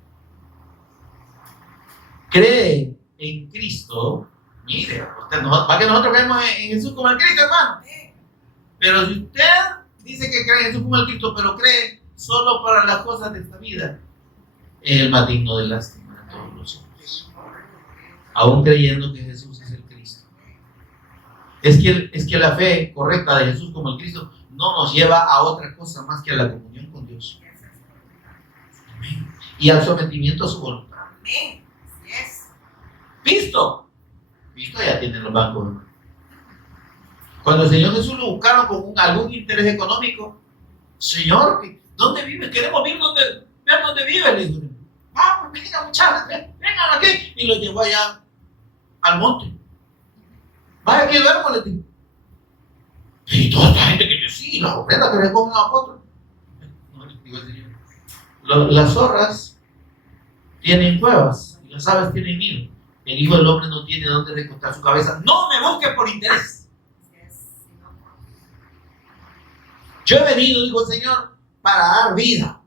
cree en Cristo, mire, usted no, para que nosotros creemos en Jesús como el Cristo, hermano. Pero si usted dice que cree en Jesús como el Cristo, pero cree solo para las cosas de esta vida, es el más digno de lástima de todos los hombres, aún creyendo que Jesús es el Cristo. Es que la fe correcta de Jesús como el Cristo no nos lleva a otra cosa más que a la comunión con Dios. Amén. Y al sometimiento a su voluntad. Amén. ¿Visto? Ya tienen los bancos, hermano. Cuando el Señor Jesús lo buscaron con algún interés económico, Señor, ¿dónde vive? Queremos ver dónde vive. Le dijo, pues vengan muchachos, vengan aquí. Y lo llevó allá al monte. Vaya aquí, duermo, le dijo. Y toda esta gente que sí, las ofrendas que recogen a otros. No, les digo el Señor. Las zorras tienen cuevas y las aves tienen nido. El Hijo del Hombre no tiene dónde recostar su cabeza. No me busque por interés. Yo he venido, dijo el Señor, para dar vida,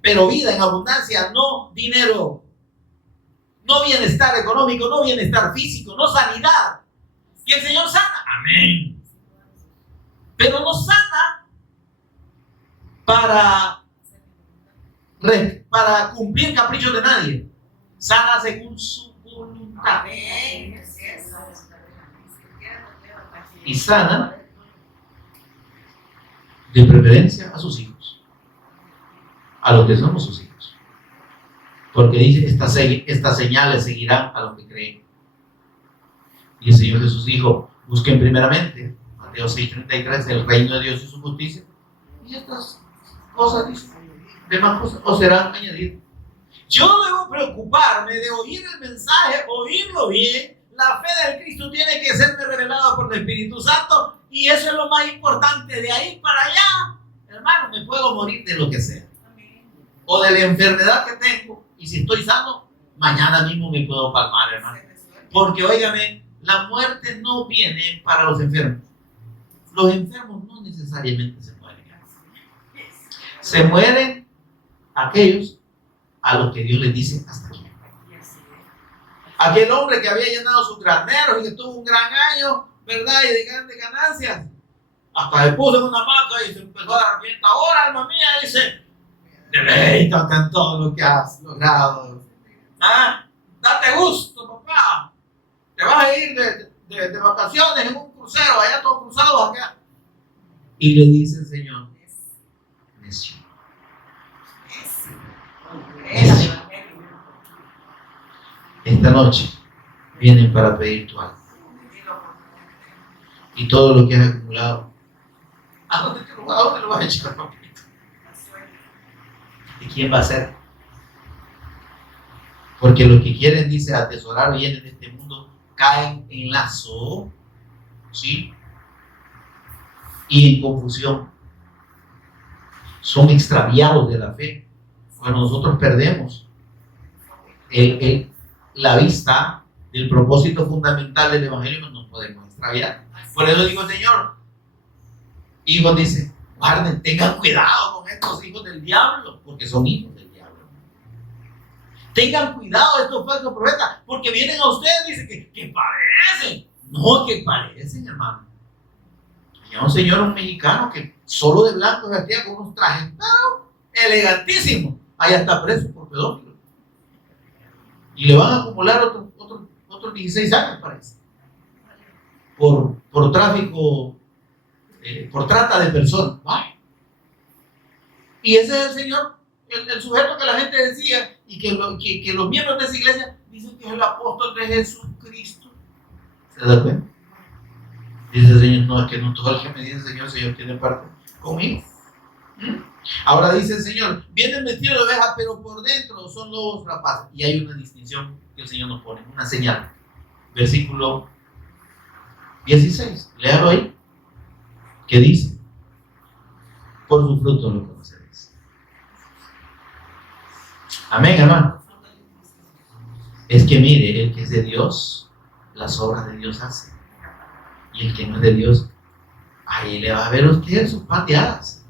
pero vida en abundancia, no dinero, no bienestar económico, no bienestar físico, no sanidad. Y el Señor sana, amén, pero no sana para cumplir caprichos de nadie, sana según su voluntad. Amén. Y sana de preferencia a sus hijos, a los que somos sus hijos, porque dice, estas señales seguirán a los que creen. Y el Señor Jesús dijo, busquen primeramente, Mateo 6:33, el reino de Dios y su justicia, y estas cosas, dice, demás cosas os serán añadidas. Yo debo preocuparme de oír el mensaje, oírlo bien. La fe del Cristo tiene que serme revelada por el Espíritu Santo, y eso es lo más importante. De ahí para allá, hermano, me puedo morir de lo que sea, o de la enfermedad que tengo, y si estoy sano, mañana mismo me puedo palmar, hermano. Porque, óigame, la muerte no viene para los enfermos. Los enfermos no necesariamente se mueren. Se mueren aquellos a los que Dios les dice hasta aquí. Aquel hombre que había llenado sus graneros y que tuvo un gran año, ¿verdad? Y de grandes ganancias, hasta le puso en una hamaca y se empezó a dar fiesta. Ahora, alma mía, dice, deleítate en todo lo que has logrado. ¿Ah? Date gusto, papá. Te vas a ir de vacaciones en un crucero, allá todos cruzados acá. Y le dice el Señor, necio. Necio. Esta noche vienen para pedir tu alma. Y todo lo que has acumulado, ¿a dónde lo vas a echar, papito? ¿Y quién va a ser? Porque los que quieren, dice, atesorar bienes de este mundo, caen en lazo, ¿sí? Y en confusión. Son extraviados de la fe. Cuando nosotros perdemos la vista del propósito fundamental del Evangelio, nos podemos extraviar. Por eso digo, Señor, hijos, dice, guarden, tengan cuidado con estos hijos del diablo, porque son hijos del diablo. Tengan cuidado de estos falsos profetas, porque vienen a ustedes y dicen que parecen. No, que parecen, hermano. Había un señor, un mexicano, que solo de blanco vestía con unos trajes, pero elegantísimos. Allá está preso por pedófilo. Y le van a acumular otros 16 años, parece. Por tráfico, por trata de personas. ¡Ay! Y ese es el Señor, el sujeto que la gente decía, y que los miembros de esa iglesia dicen que es el apóstol de Jesucristo. ¿Se da cuenta? Dice el Señor, no, es que no todo el que me dice Señor tiene parte conmigo. Ahora dice el Señor, vienen vestidos de oveja, pero por dentro son lobos rapaces. Y hay una distinción que el Señor nos pone, una señal. Versículo 16, léalo ahí. ¿Qué dice? Por su fruto lo conoceréis. Amén, hermano. Es que mire, el que es de Dios, las obras de Dios hace. Y el que no es de Dios, ahí le va a ver a usted sus pateadas.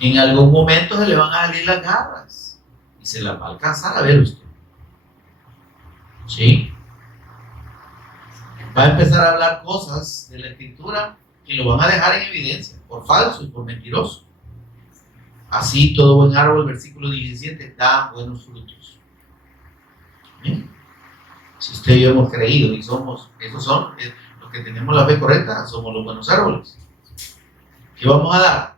En algún momento se le van a salir las garras y se las va a alcanzar a ver usted. ¿Sí? Va a empezar a hablar cosas de la Escritura que lo van a dejar en evidencia por falso y por mentiroso. Así todo buen árbol, versículo 17, da buenos frutos. ¿Bien? Si usted y yo hemos creído y somos, esos son los que tenemos la fe correcta, somos los buenos árboles. ¿Qué vamos a dar?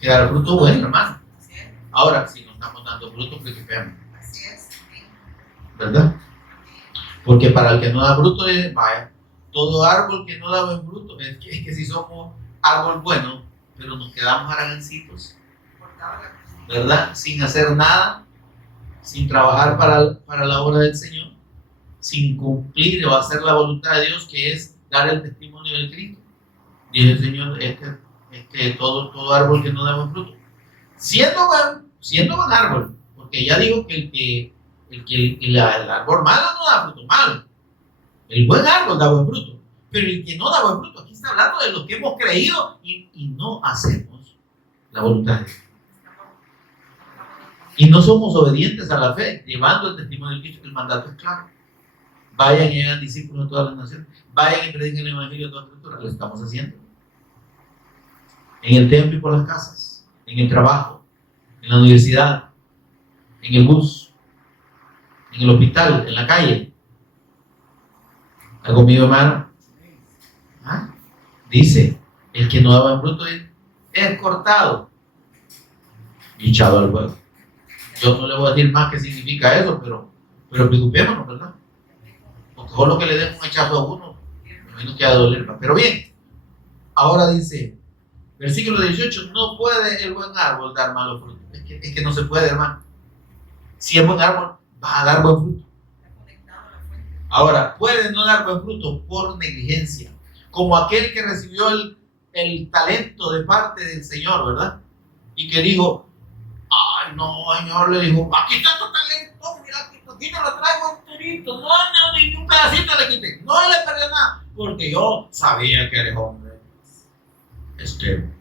Que dar fruto bueno, hermano. Ahora, si no estamos dando fruto, preocupemos. ¿Verdad? Porque para el que no da fruto, vaya, todo árbol que no da buen fruto, es que si somos árbol bueno, pero nos quedamos haragancitos, ¿verdad? Sin hacer nada, sin trabajar para la obra del Señor, sin cumplir o hacer la voluntad de Dios, que es dar el testimonio del Cristo. Dice el Señor, todo árbol que no da buen fruto, siendo buen árbol, porque ya digo que el árbol malo no da fruto malo, el buen árbol da buen fruto, pero el que no da buen fruto, aquí está hablando de los que hemos creído y no hacemos la voluntad de Dios. Y no somos obedientes a la fe, llevando el testimonio de Cristo, que el mandato es claro. Vayan y hagan discípulos de todas las naciones, vayan y prediquen el evangelio de toda cultura. Lo estamos haciendo. En el templo y por las casas, en el trabajo, en la universidad, en el bus, en el hospital, en la calle. ¿Está conmigo, hermano? ¿Ah? Dice, el que no da buen fruto es cortado y echado al fuego. Yo no le voy a decir más qué significa eso, pero preocupémonos, ¿verdad? Porque solo que le den un echazo a uno, a mí no queda doler más. Pero bien, ahora dice, versículo 18, no puede el buen árbol dar malos frutos. Es que no se puede, hermano. Si es buen árbol, va a dar buen fruto. Ahora, puede no dar buen fruto por negligencia, como aquel que recibió el talento de parte del Señor, ¿verdad? Y que dijo, ay, no, Señor, le dijo, aquí está tu talento, mira, aquí te lo traigo enterito, no, ni un pedacito le quité, no le perdí nada, porque yo sabía que eres hombre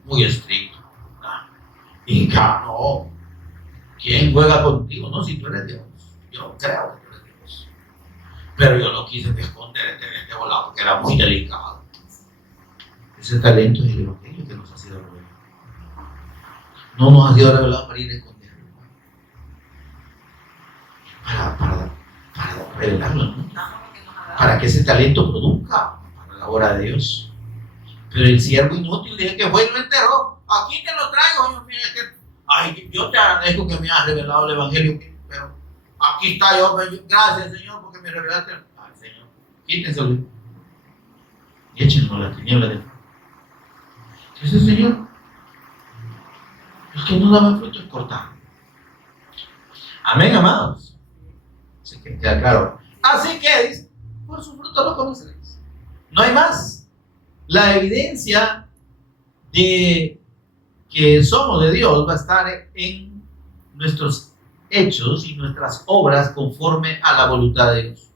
muy estricto, ¿verdad? Y no, ¿quién juega contigo? No, si tú eres Dios, yo creo que tú eres Dios, pero yo no quise esconder este volado, porque era muy delicado. Ese talento es el evangelio que nos ha sido revelado. No nos ha sido revelado para ir a esconderlo, para revelarlo, ¿no? Para que ese talento produzca para la obra de Dios. Pero el siervo inútil dije que fue y lo enterró. Aquí te lo traigo, Dios mío, ay, yo te agradezco que me has revelado el evangelio, pero aquí está yo, gracias, Señor, porque me revelaste. Ay, Señor, quítenselo y échenlo a la tiniebla de fuego. ¿Qué es el Señor? El que no daba fruto es cortado. Amén, amados. Así que queda claro. Así que dice, por su fruto lo conoceréis. No hay más. La evidencia de que somos de Dios va a estar en nuestros hechos y nuestras obras conforme a la voluntad de Dios.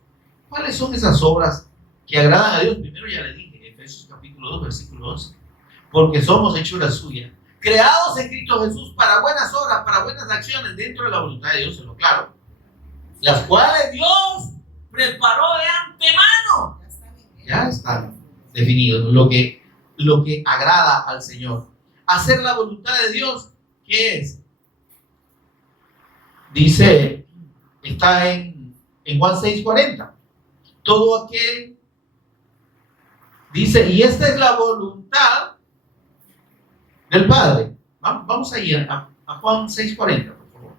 ¿Cuáles son esas obras que agradan a Dios? Primero ya le dije, Efesios capítulo 2, versículo 11. Porque somos hechura suya, creados en Cristo Jesús para buenas obras, para buenas acciones dentro de la voluntad de Dios, en lo claro, las cuales Dios preparó de antemano. Ya está definido lo que agrada al Señor. Hacer la voluntad de Dios, ¿qué es? Dice, está en Juan 6:40. Todo aquel, dice, y esta es la voluntad del Padre. Vamos a ir a Juan 6:40, por favor.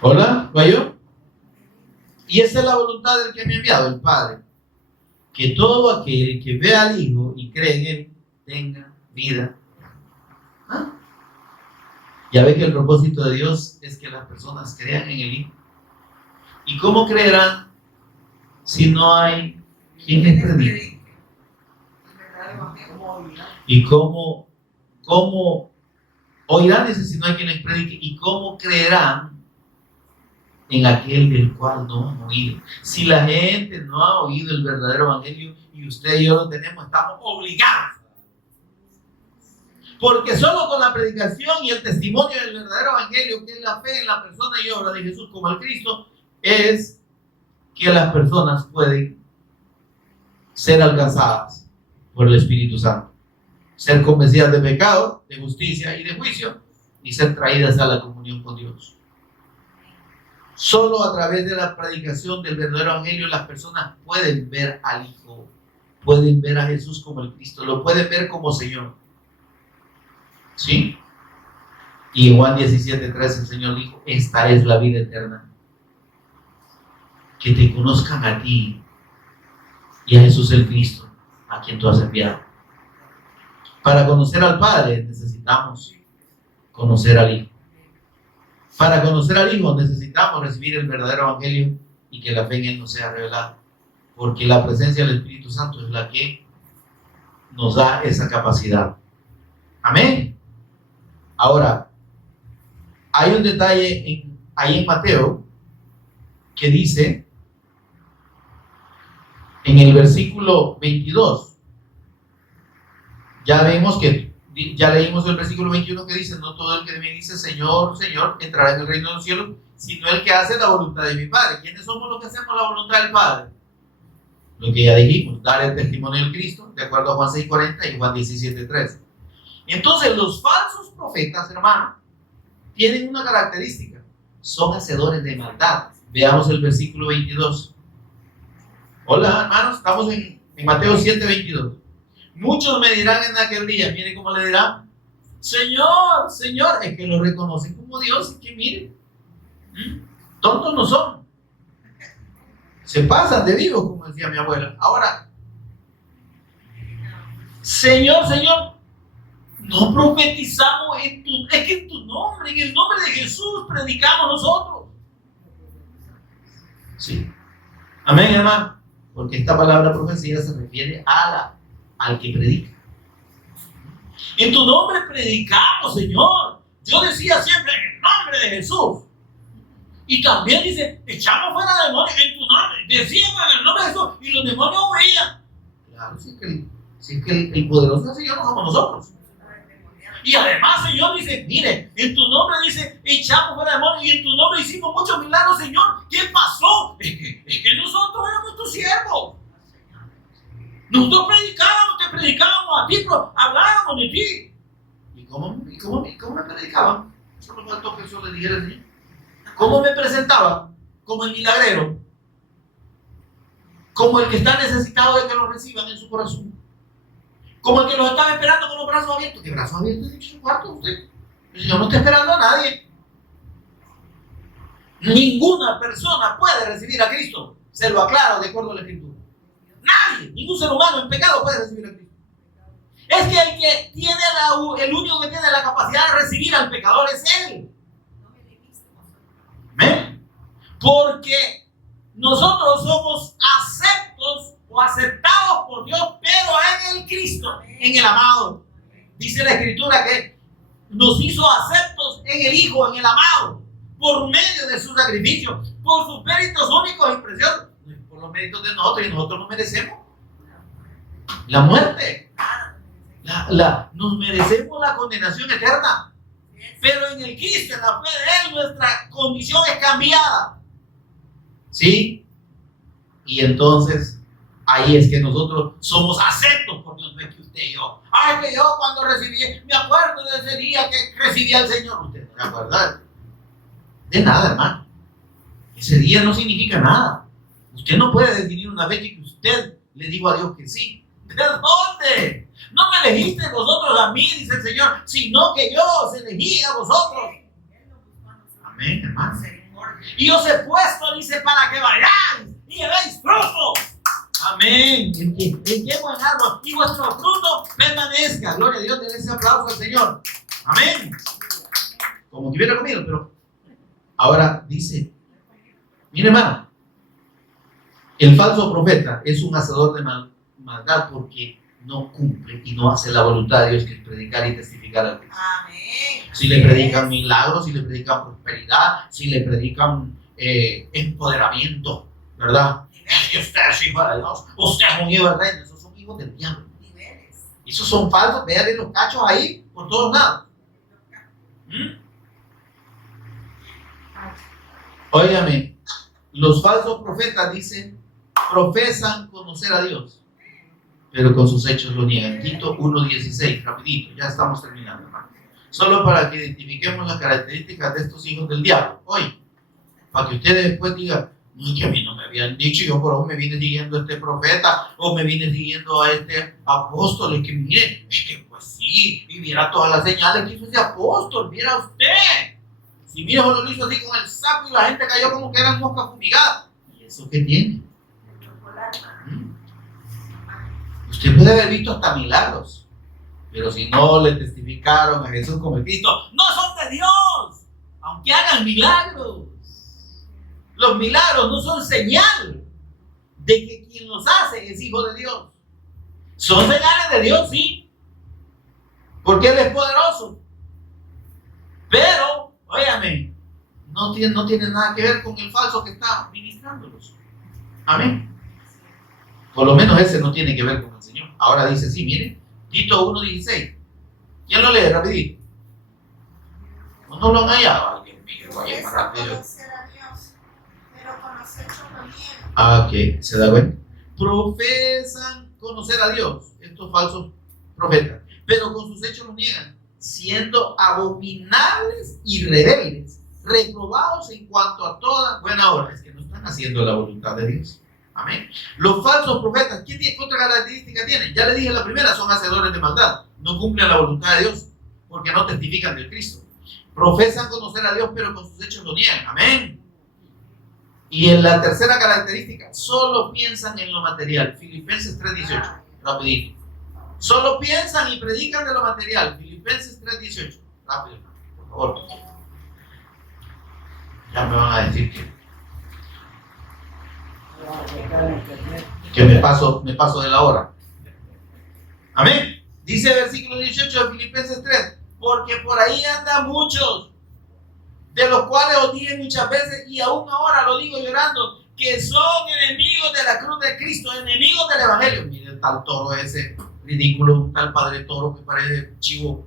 Hola, ¿va yo? Y esa es la voluntad del que me ha enviado, el Padre, que todo aquel que ve al Hijo y cree en Él tenga vida. ¿Ah? Ya ve que el propósito de Dios es que las personas crean en el Hijo. ¿Y cómo creerán si no hay quien les predique? ¿Y cómo oirán ese si no hay quien les predique? ¿Y cómo creerán en aquel del cual no han oído? Si la gente no ha oído el verdadero evangelio y usted y yo lo tenemos, estamos obligados. Porque solo con la predicación y el testimonio del verdadero evangelio, que es la fe en la persona y obra de Jesús como el Cristo, es que las personas pueden ser alcanzadas por el Espíritu Santo, ser convencidas de pecado, de justicia y de juicio, y ser traídas a la comunión con Dios. Solo a través de la predicación del verdadero evangelio las personas pueden ver al Hijo, pueden ver a Jesús como el Cristo, lo pueden ver como Señor. ¿Sí? Y en Juan 17:3 el Señor dijo: esta es la vida eterna, que te conozcan a ti y a Jesús el Cristo, a quien tú has enviado. Para conocer al Padre necesitamos conocer al Hijo. Para conocer al Hijo necesitamos recibir el verdadero evangelio y que la fe en Él nos sea revelada, porque la presencia del Espíritu Santo es la que nos da esa capacidad. Amén. Ahora, hay un detalle ahí en Mateo que dice en el versículo 22. Ya leímos el versículo 21 que dice: no todo el que me dice Señor, Señor entrará en el reino de los cielos, sino el que hace la voluntad de mi Padre. ¿Quiénes somos los que hacemos la voluntad del Padre? Lo que ya dijimos, dar el testimonio del Cristo, de acuerdo a Juan 6:40 y Juan 17:3. Entonces los falsos profetas, hermanos, tienen una característica: son hacedores de maldad. Veamos el versículo 22. Hola, hermanos, estamos en Mateo 7:22. Muchos me dirán en aquel día, mire cómo le dirán: Señor, Señor. Es que lo reconocen como Dios, y que miren, tontos no son, se pasan de vivos, como decía mi abuela. Ahora, Señor, Señor, no profetizamos es que en tu nombre, en el nombre de Jesús predicamos nosotros. Sí. Amén, hermano. Porque esta palabra profecía se refiere al que predica. En tu nombre predicamos, Señor. Yo decía siempre en el nombre de Jesús. Y también dice: echamos fuera demonios en tu nombre. Decíamos en el nombre de Jesús y los demonios oían. Claro, si es que el poderoso del Señor no somos nosotros. Y además, Señor, dice: mire, en tu nombre dice, echamos fuera demonios, y en tu nombre hicimos muchos milagros, Señor. ¿Qué pasó? Es que nosotros éramos tus siervos. Nosotros te predicábamos a ti, pero hablábamos de ti. ¿Y cómo me predicaban? Solo faltó que eso le dijera el Señor. ¿Cómo me presentaba? Como el milagrero, como el que está necesitado de que lo reciban en su corazón, como el que los estaba esperando con los brazos abiertos. ¿Qué brazos abiertos en su cuarto usted? El Señor no está esperando a nadie. Ninguna persona puede recibir a Cristo, se lo aclaro de acuerdo a la Escritura. Nadie, ningún ser humano en pecado puede recibir a Cristo. Es que el que tiene el único que tiene la capacidad de recibir al pecador es Él. ¿Amén? Porque nosotros somos aceptos o aceptados por Dios, pero en el Cristo, en el amado. Dice la Escritura que nos hizo aceptos en el Hijo, en el amado, por medio de su sacrificio, por sus méritos únicos y preciosos. Por los méritos de nosotros, y nosotros no merecemos la muerte. Nos merecemos la condenación eterna. Pero en el Cristo, en la fe de Él, nuestra condición es cambiada. ¿Sí? Y entonces, ahí es que nosotros somos aceptos por Dios. No es que usted y yo. Ay, que yo cuando recibí, me acuerdo de ese día que recibí al Señor. Usted no se acuerda de nada, hermano. Ese día no significa nada. Usted no puede definir una fecha que usted le dijo a Dios que sí. ¿De dónde? No me elegiste vosotros a mí, dice el Señor, sino que yo os elegí a vosotros. Amén, hermano. Y os he puesto, dice, para que vayáis y hagáis fruto. Amén. Amén. ¿En qué buen árbol? Y vuestro fruto permanezca. Gloria a Dios, denle ese aplauso al Señor. Amén. Como que hubiera comido, pero ahora dice, mire hermano, el falso profeta es un hacedor de maldad porque no cumple y no hace la voluntad de Dios, que es predicar y testificar a Cristo. Amén. Si le predican milagros, si le predican prosperidad, si le predican empoderamiento, ¿verdad? Es que usted es hijo de Dios, usted es un hijo del reino. Esos son hijos del diablo. Esos son falsos, vean los cachos ahí por todos lados. Óigame, los falsos profetas dicen, profesan conocer a Dios, pero con sus hechos lo niegan. Tito 1:16, rapidito, ya estamos terminando, hermano. Solo para que identifiquemos las características de estos hijos del diablo. Hoy, para que ustedes después digan, no, que a mí no me habían dicho, yo por ahora me vine siguiendo a este profeta, o me vine siguiendo a este apóstol, y que mire, es que pues sí, y viera todas las señales que hizo ese apóstol, viera usted. Si mira, uno lo hizo así con el saco y la gente cayó como que eran moscas fumigadas. ¿Y eso qué tiene? Usted puede haber visto hasta milagros, pero si no le testificaron a Jesús como el Cristo, no son de Dios, aunque hagan milagros. Los milagros no son señal de que quien los hace es hijo de Dios. Son señales de Dios, sí, porque Él es poderoso. Pero, óyame, no tiene nada que ver con el falso que está ministrándolos. Amén. Por lo menos ese no tiene que ver con el Señor. Ahora dice así, miren, Tito 1:16. ¿Quién lo lee rapidito? ¿No lo han hallado? Alguien mío, vaya más rápido. Ok, ¿se da cuenta? Profesan conocer a Dios, estos falsos profetas, pero con sus hechos lo niegan, siendo abominables y rebeldes, reprobados en cuanto a toda buena obra. Es que no están haciendo la voluntad de Dios. Amén. Los falsos profetas, ¿qué otra característica tienen? Ya le dije la primera, son hacedores de maldad, no cumplen la voluntad de Dios, porque no testifican del Cristo. Profesan conocer a Dios, pero con sus hechos lo niegan. Amén. Y en la tercera característica, solo piensan en lo material. Filipenses 3:18, rapidito. Solo piensan y predican de lo material. Filipenses 3:18, rápido, por favor. Ya me van a decir que me paso de la hora. Amén. Dice el versículo 18 de Filipenses 3, porque por ahí andan muchos, de los cuales os dije muchas veces, y aún ahora lo digo llorando, que son enemigos de la cruz de Cristo, enemigos del Evangelio. Mire el tal toro ese ridículo, un tal padre toro que parece chivo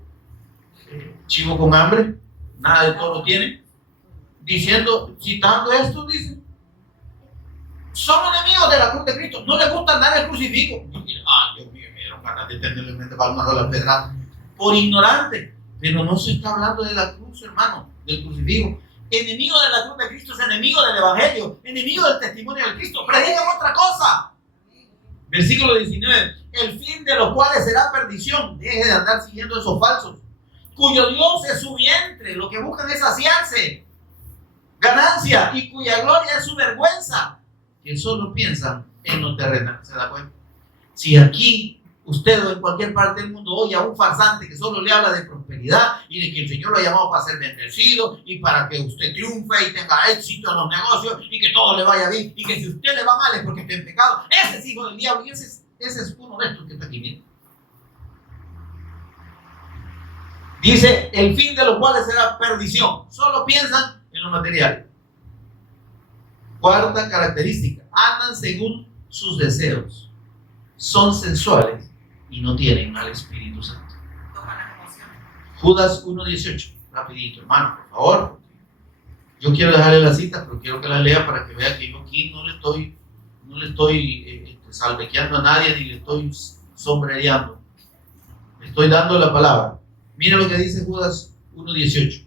con hambre, nada de toro tiene, diciendo, citando esto, dice, son enemigos de la cruz de Cristo, no les gusta andar el crucifijo. Dios mío, me dieron ganas de tenerle en mente palmas a la pedrada, por ignorante. Pero no se está hablando de la cruz, hermano, del crucifijo. Enemigo de la cruz de Cristo es enemigo del Evangelio, enemigo del testimonio de Cristo. Predican otra cosa. Versículo 19. El fin de los cuales será perdición. Deje de andar siguiendo esos falsos, cuyo Dios es su vientre. Lo que buscan es saciarse, ganancia, y cuya gloria es su vergüenza. Que solo piensan en lo terrenal. ¿Se da cuenta? Si aquí usted o en cualquier parte del mundo oye a un farsante que solo le habla de prosperidad y de que el Señor lo ha llamado para ser bendecido y para que usted triunfe y tenga éxito en los negocios y que todo le vaya bien, y que si usted le va mal es porque está en pecado, ese es hijo del diablo, y ese es uno de estos que está aquí viendo. Dice, el fin de los cuales será perdición. Solo piensan en lo material. Cuarta característica, andan según sus deseos, son sensuales y no tienen al Espíritu Santo. Judas 1:18, rapidito, hermano, por favor. Yo quiero dejarle la cita, pero quiero que la lea para que vea que yo aquí no le estoy salvequeando a nadie, ni le estoy sombrereando. Le estoy dando la palabra. Mira lo que dice Judas 1:18.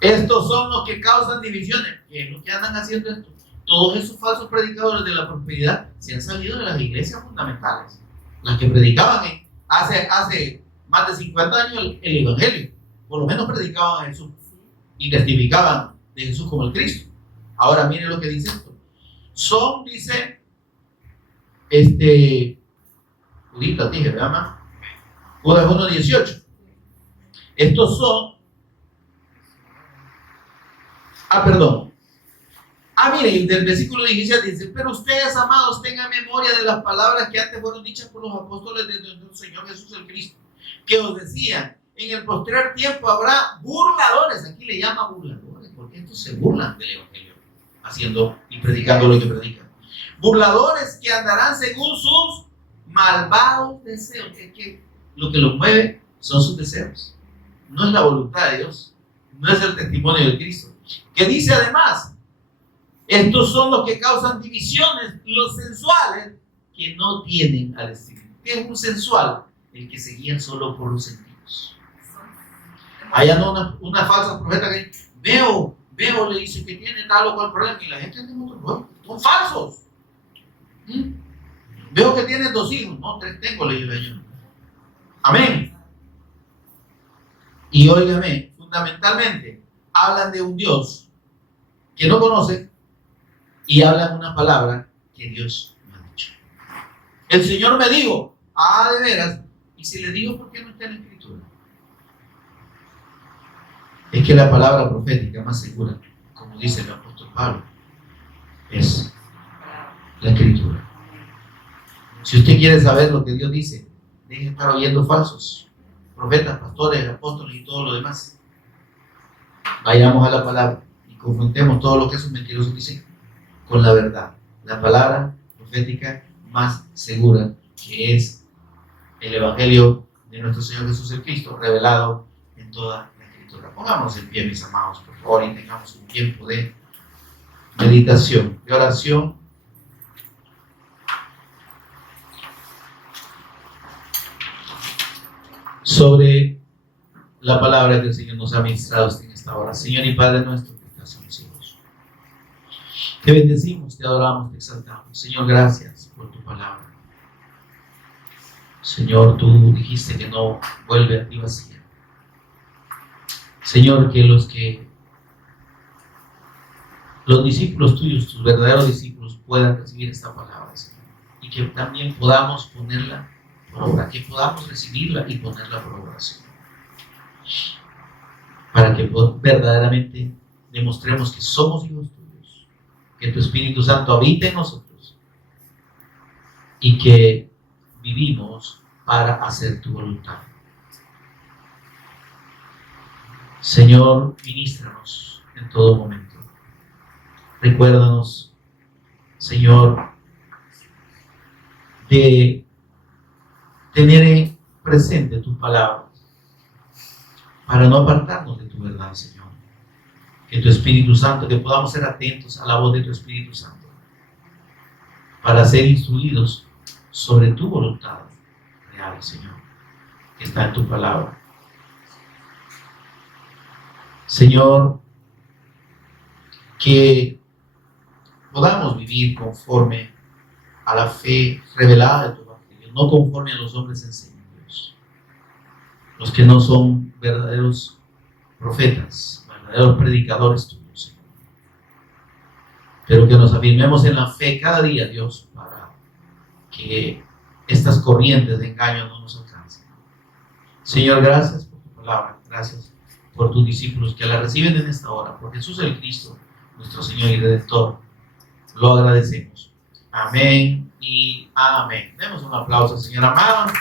Estos son los que causan divisiones. ¿Qué es lo que andan haciendo esto? Todos esos falsos predicadores de la prosperidad se han salido de las iglesias fundamentales, las que predicaban hace más de 50 años el Evangelio. Por lo menos predicaban a Jesús y testificaban de Jesús como el Cristo. Ahora miren lo que dice esto. Son, dice, Juditas dije, ¿verdad? Judas 1:18. Estos son, perdón. Miren, del versículo 17 dice: pero ustedes, amados, tengan memoria de las palabras que antes fueron dichas por los apóstoles de nuestro Señor Jesús el Cristo, que os decían: en el postrer tiempo habrá burladores. Aquí le llama burladores, porque estos se burlan del Evangelio, haciendo y predicando lo que predican. Burladores que andarán según sus malvados deseos. Es que lo que los mueve son sus deseos. No es la voluntad de Dios, no es el testimonio de Cristo. Que dice además: estos son los que causan divisiones, los sensuales, que no tienen al Espíritu. ¿Qué es un sensual? El que se guía solo por los sentidos. Hay una falsa profeta que dice: veo, le dice que tiene tal o cual problema, y la gente tiene otro problema. Son falsos. Veo que tiene 2 hijos, no, 3 tengo, le digo yo. Amén. Y óigame, fundamentalmente hablan de un Dios que no conocen y hablan una palabra que Dios me ha dicho. El Señor me dijo: de veras. Y si le digo, ¿por qué no está en la Escritura? Es que la palabra profética más segura, como dice el apóstol Pablo, es la Escritura. Si usted quiere saber lo que Dios dice, deje de estar oyendo falsos profetas, pastores, apóstoles y todo lo demás. Vayamos a la palabra y confrontemos todo lo que esos mentirosos dicen con la verdad, la palabra profética más segura, que es el Evangelio de nuestro Señor Jesús el Cristo, revelado en toda la Escritura. Pongámonos en pie, mis amados, por favor, y tengamos un tiempo de meditación, de oración. Sobre la palabra que el Señor nos ha ministrado en esta hora. Señor y Padre nuestro que estás en los cielos, te bendecimos, te adoramos, te exaltamos. Señor, gracias por tu palabra. Señor, tú dijiste que no vuelve a ti vacía. Señor, que los discípulos tuyos, tus verdaderos discípulos, puedan recibir esta palabra, Señor, y que también podamos ponerla por obra, que podamos recibirla y ponerla por obra, Señor, para que verdaderamente demostremos que somos hijos tuyos, que tu Espíritu Santo habita en nosotros y que vivimos para hacer tu voluntad. Señor, ministranos en todo momento. Recuérdanos, Señor, de tener presente tus palabras para no apartarnos de tu verdad, Señor. Que tu Espíritu Santo, que podamos ser atentos a la voz de tu Espíritu Santo para ser instruidos sobre tu voluntad real, Señor, que está en tu palabra. Señor, que podamos vivir conforme a la fe revelada de tu Evangelio, no conforme a los hombres enseñados, los que no son verdaderos profetas, verdaderos predicadores tuyos, Señor. Pero que nos afirmemos en la fe cada día, Dios, para que estas corrientes de engaño no nos alcancen. Señor, gracias por tu palabra, gracias por tus discípulos que la reciben en esta hora, por Jesús el Cristo, nuestro Señor y Redentor. Lo agradecemos. Amén y amén. Demos un aplauso al Señor amado.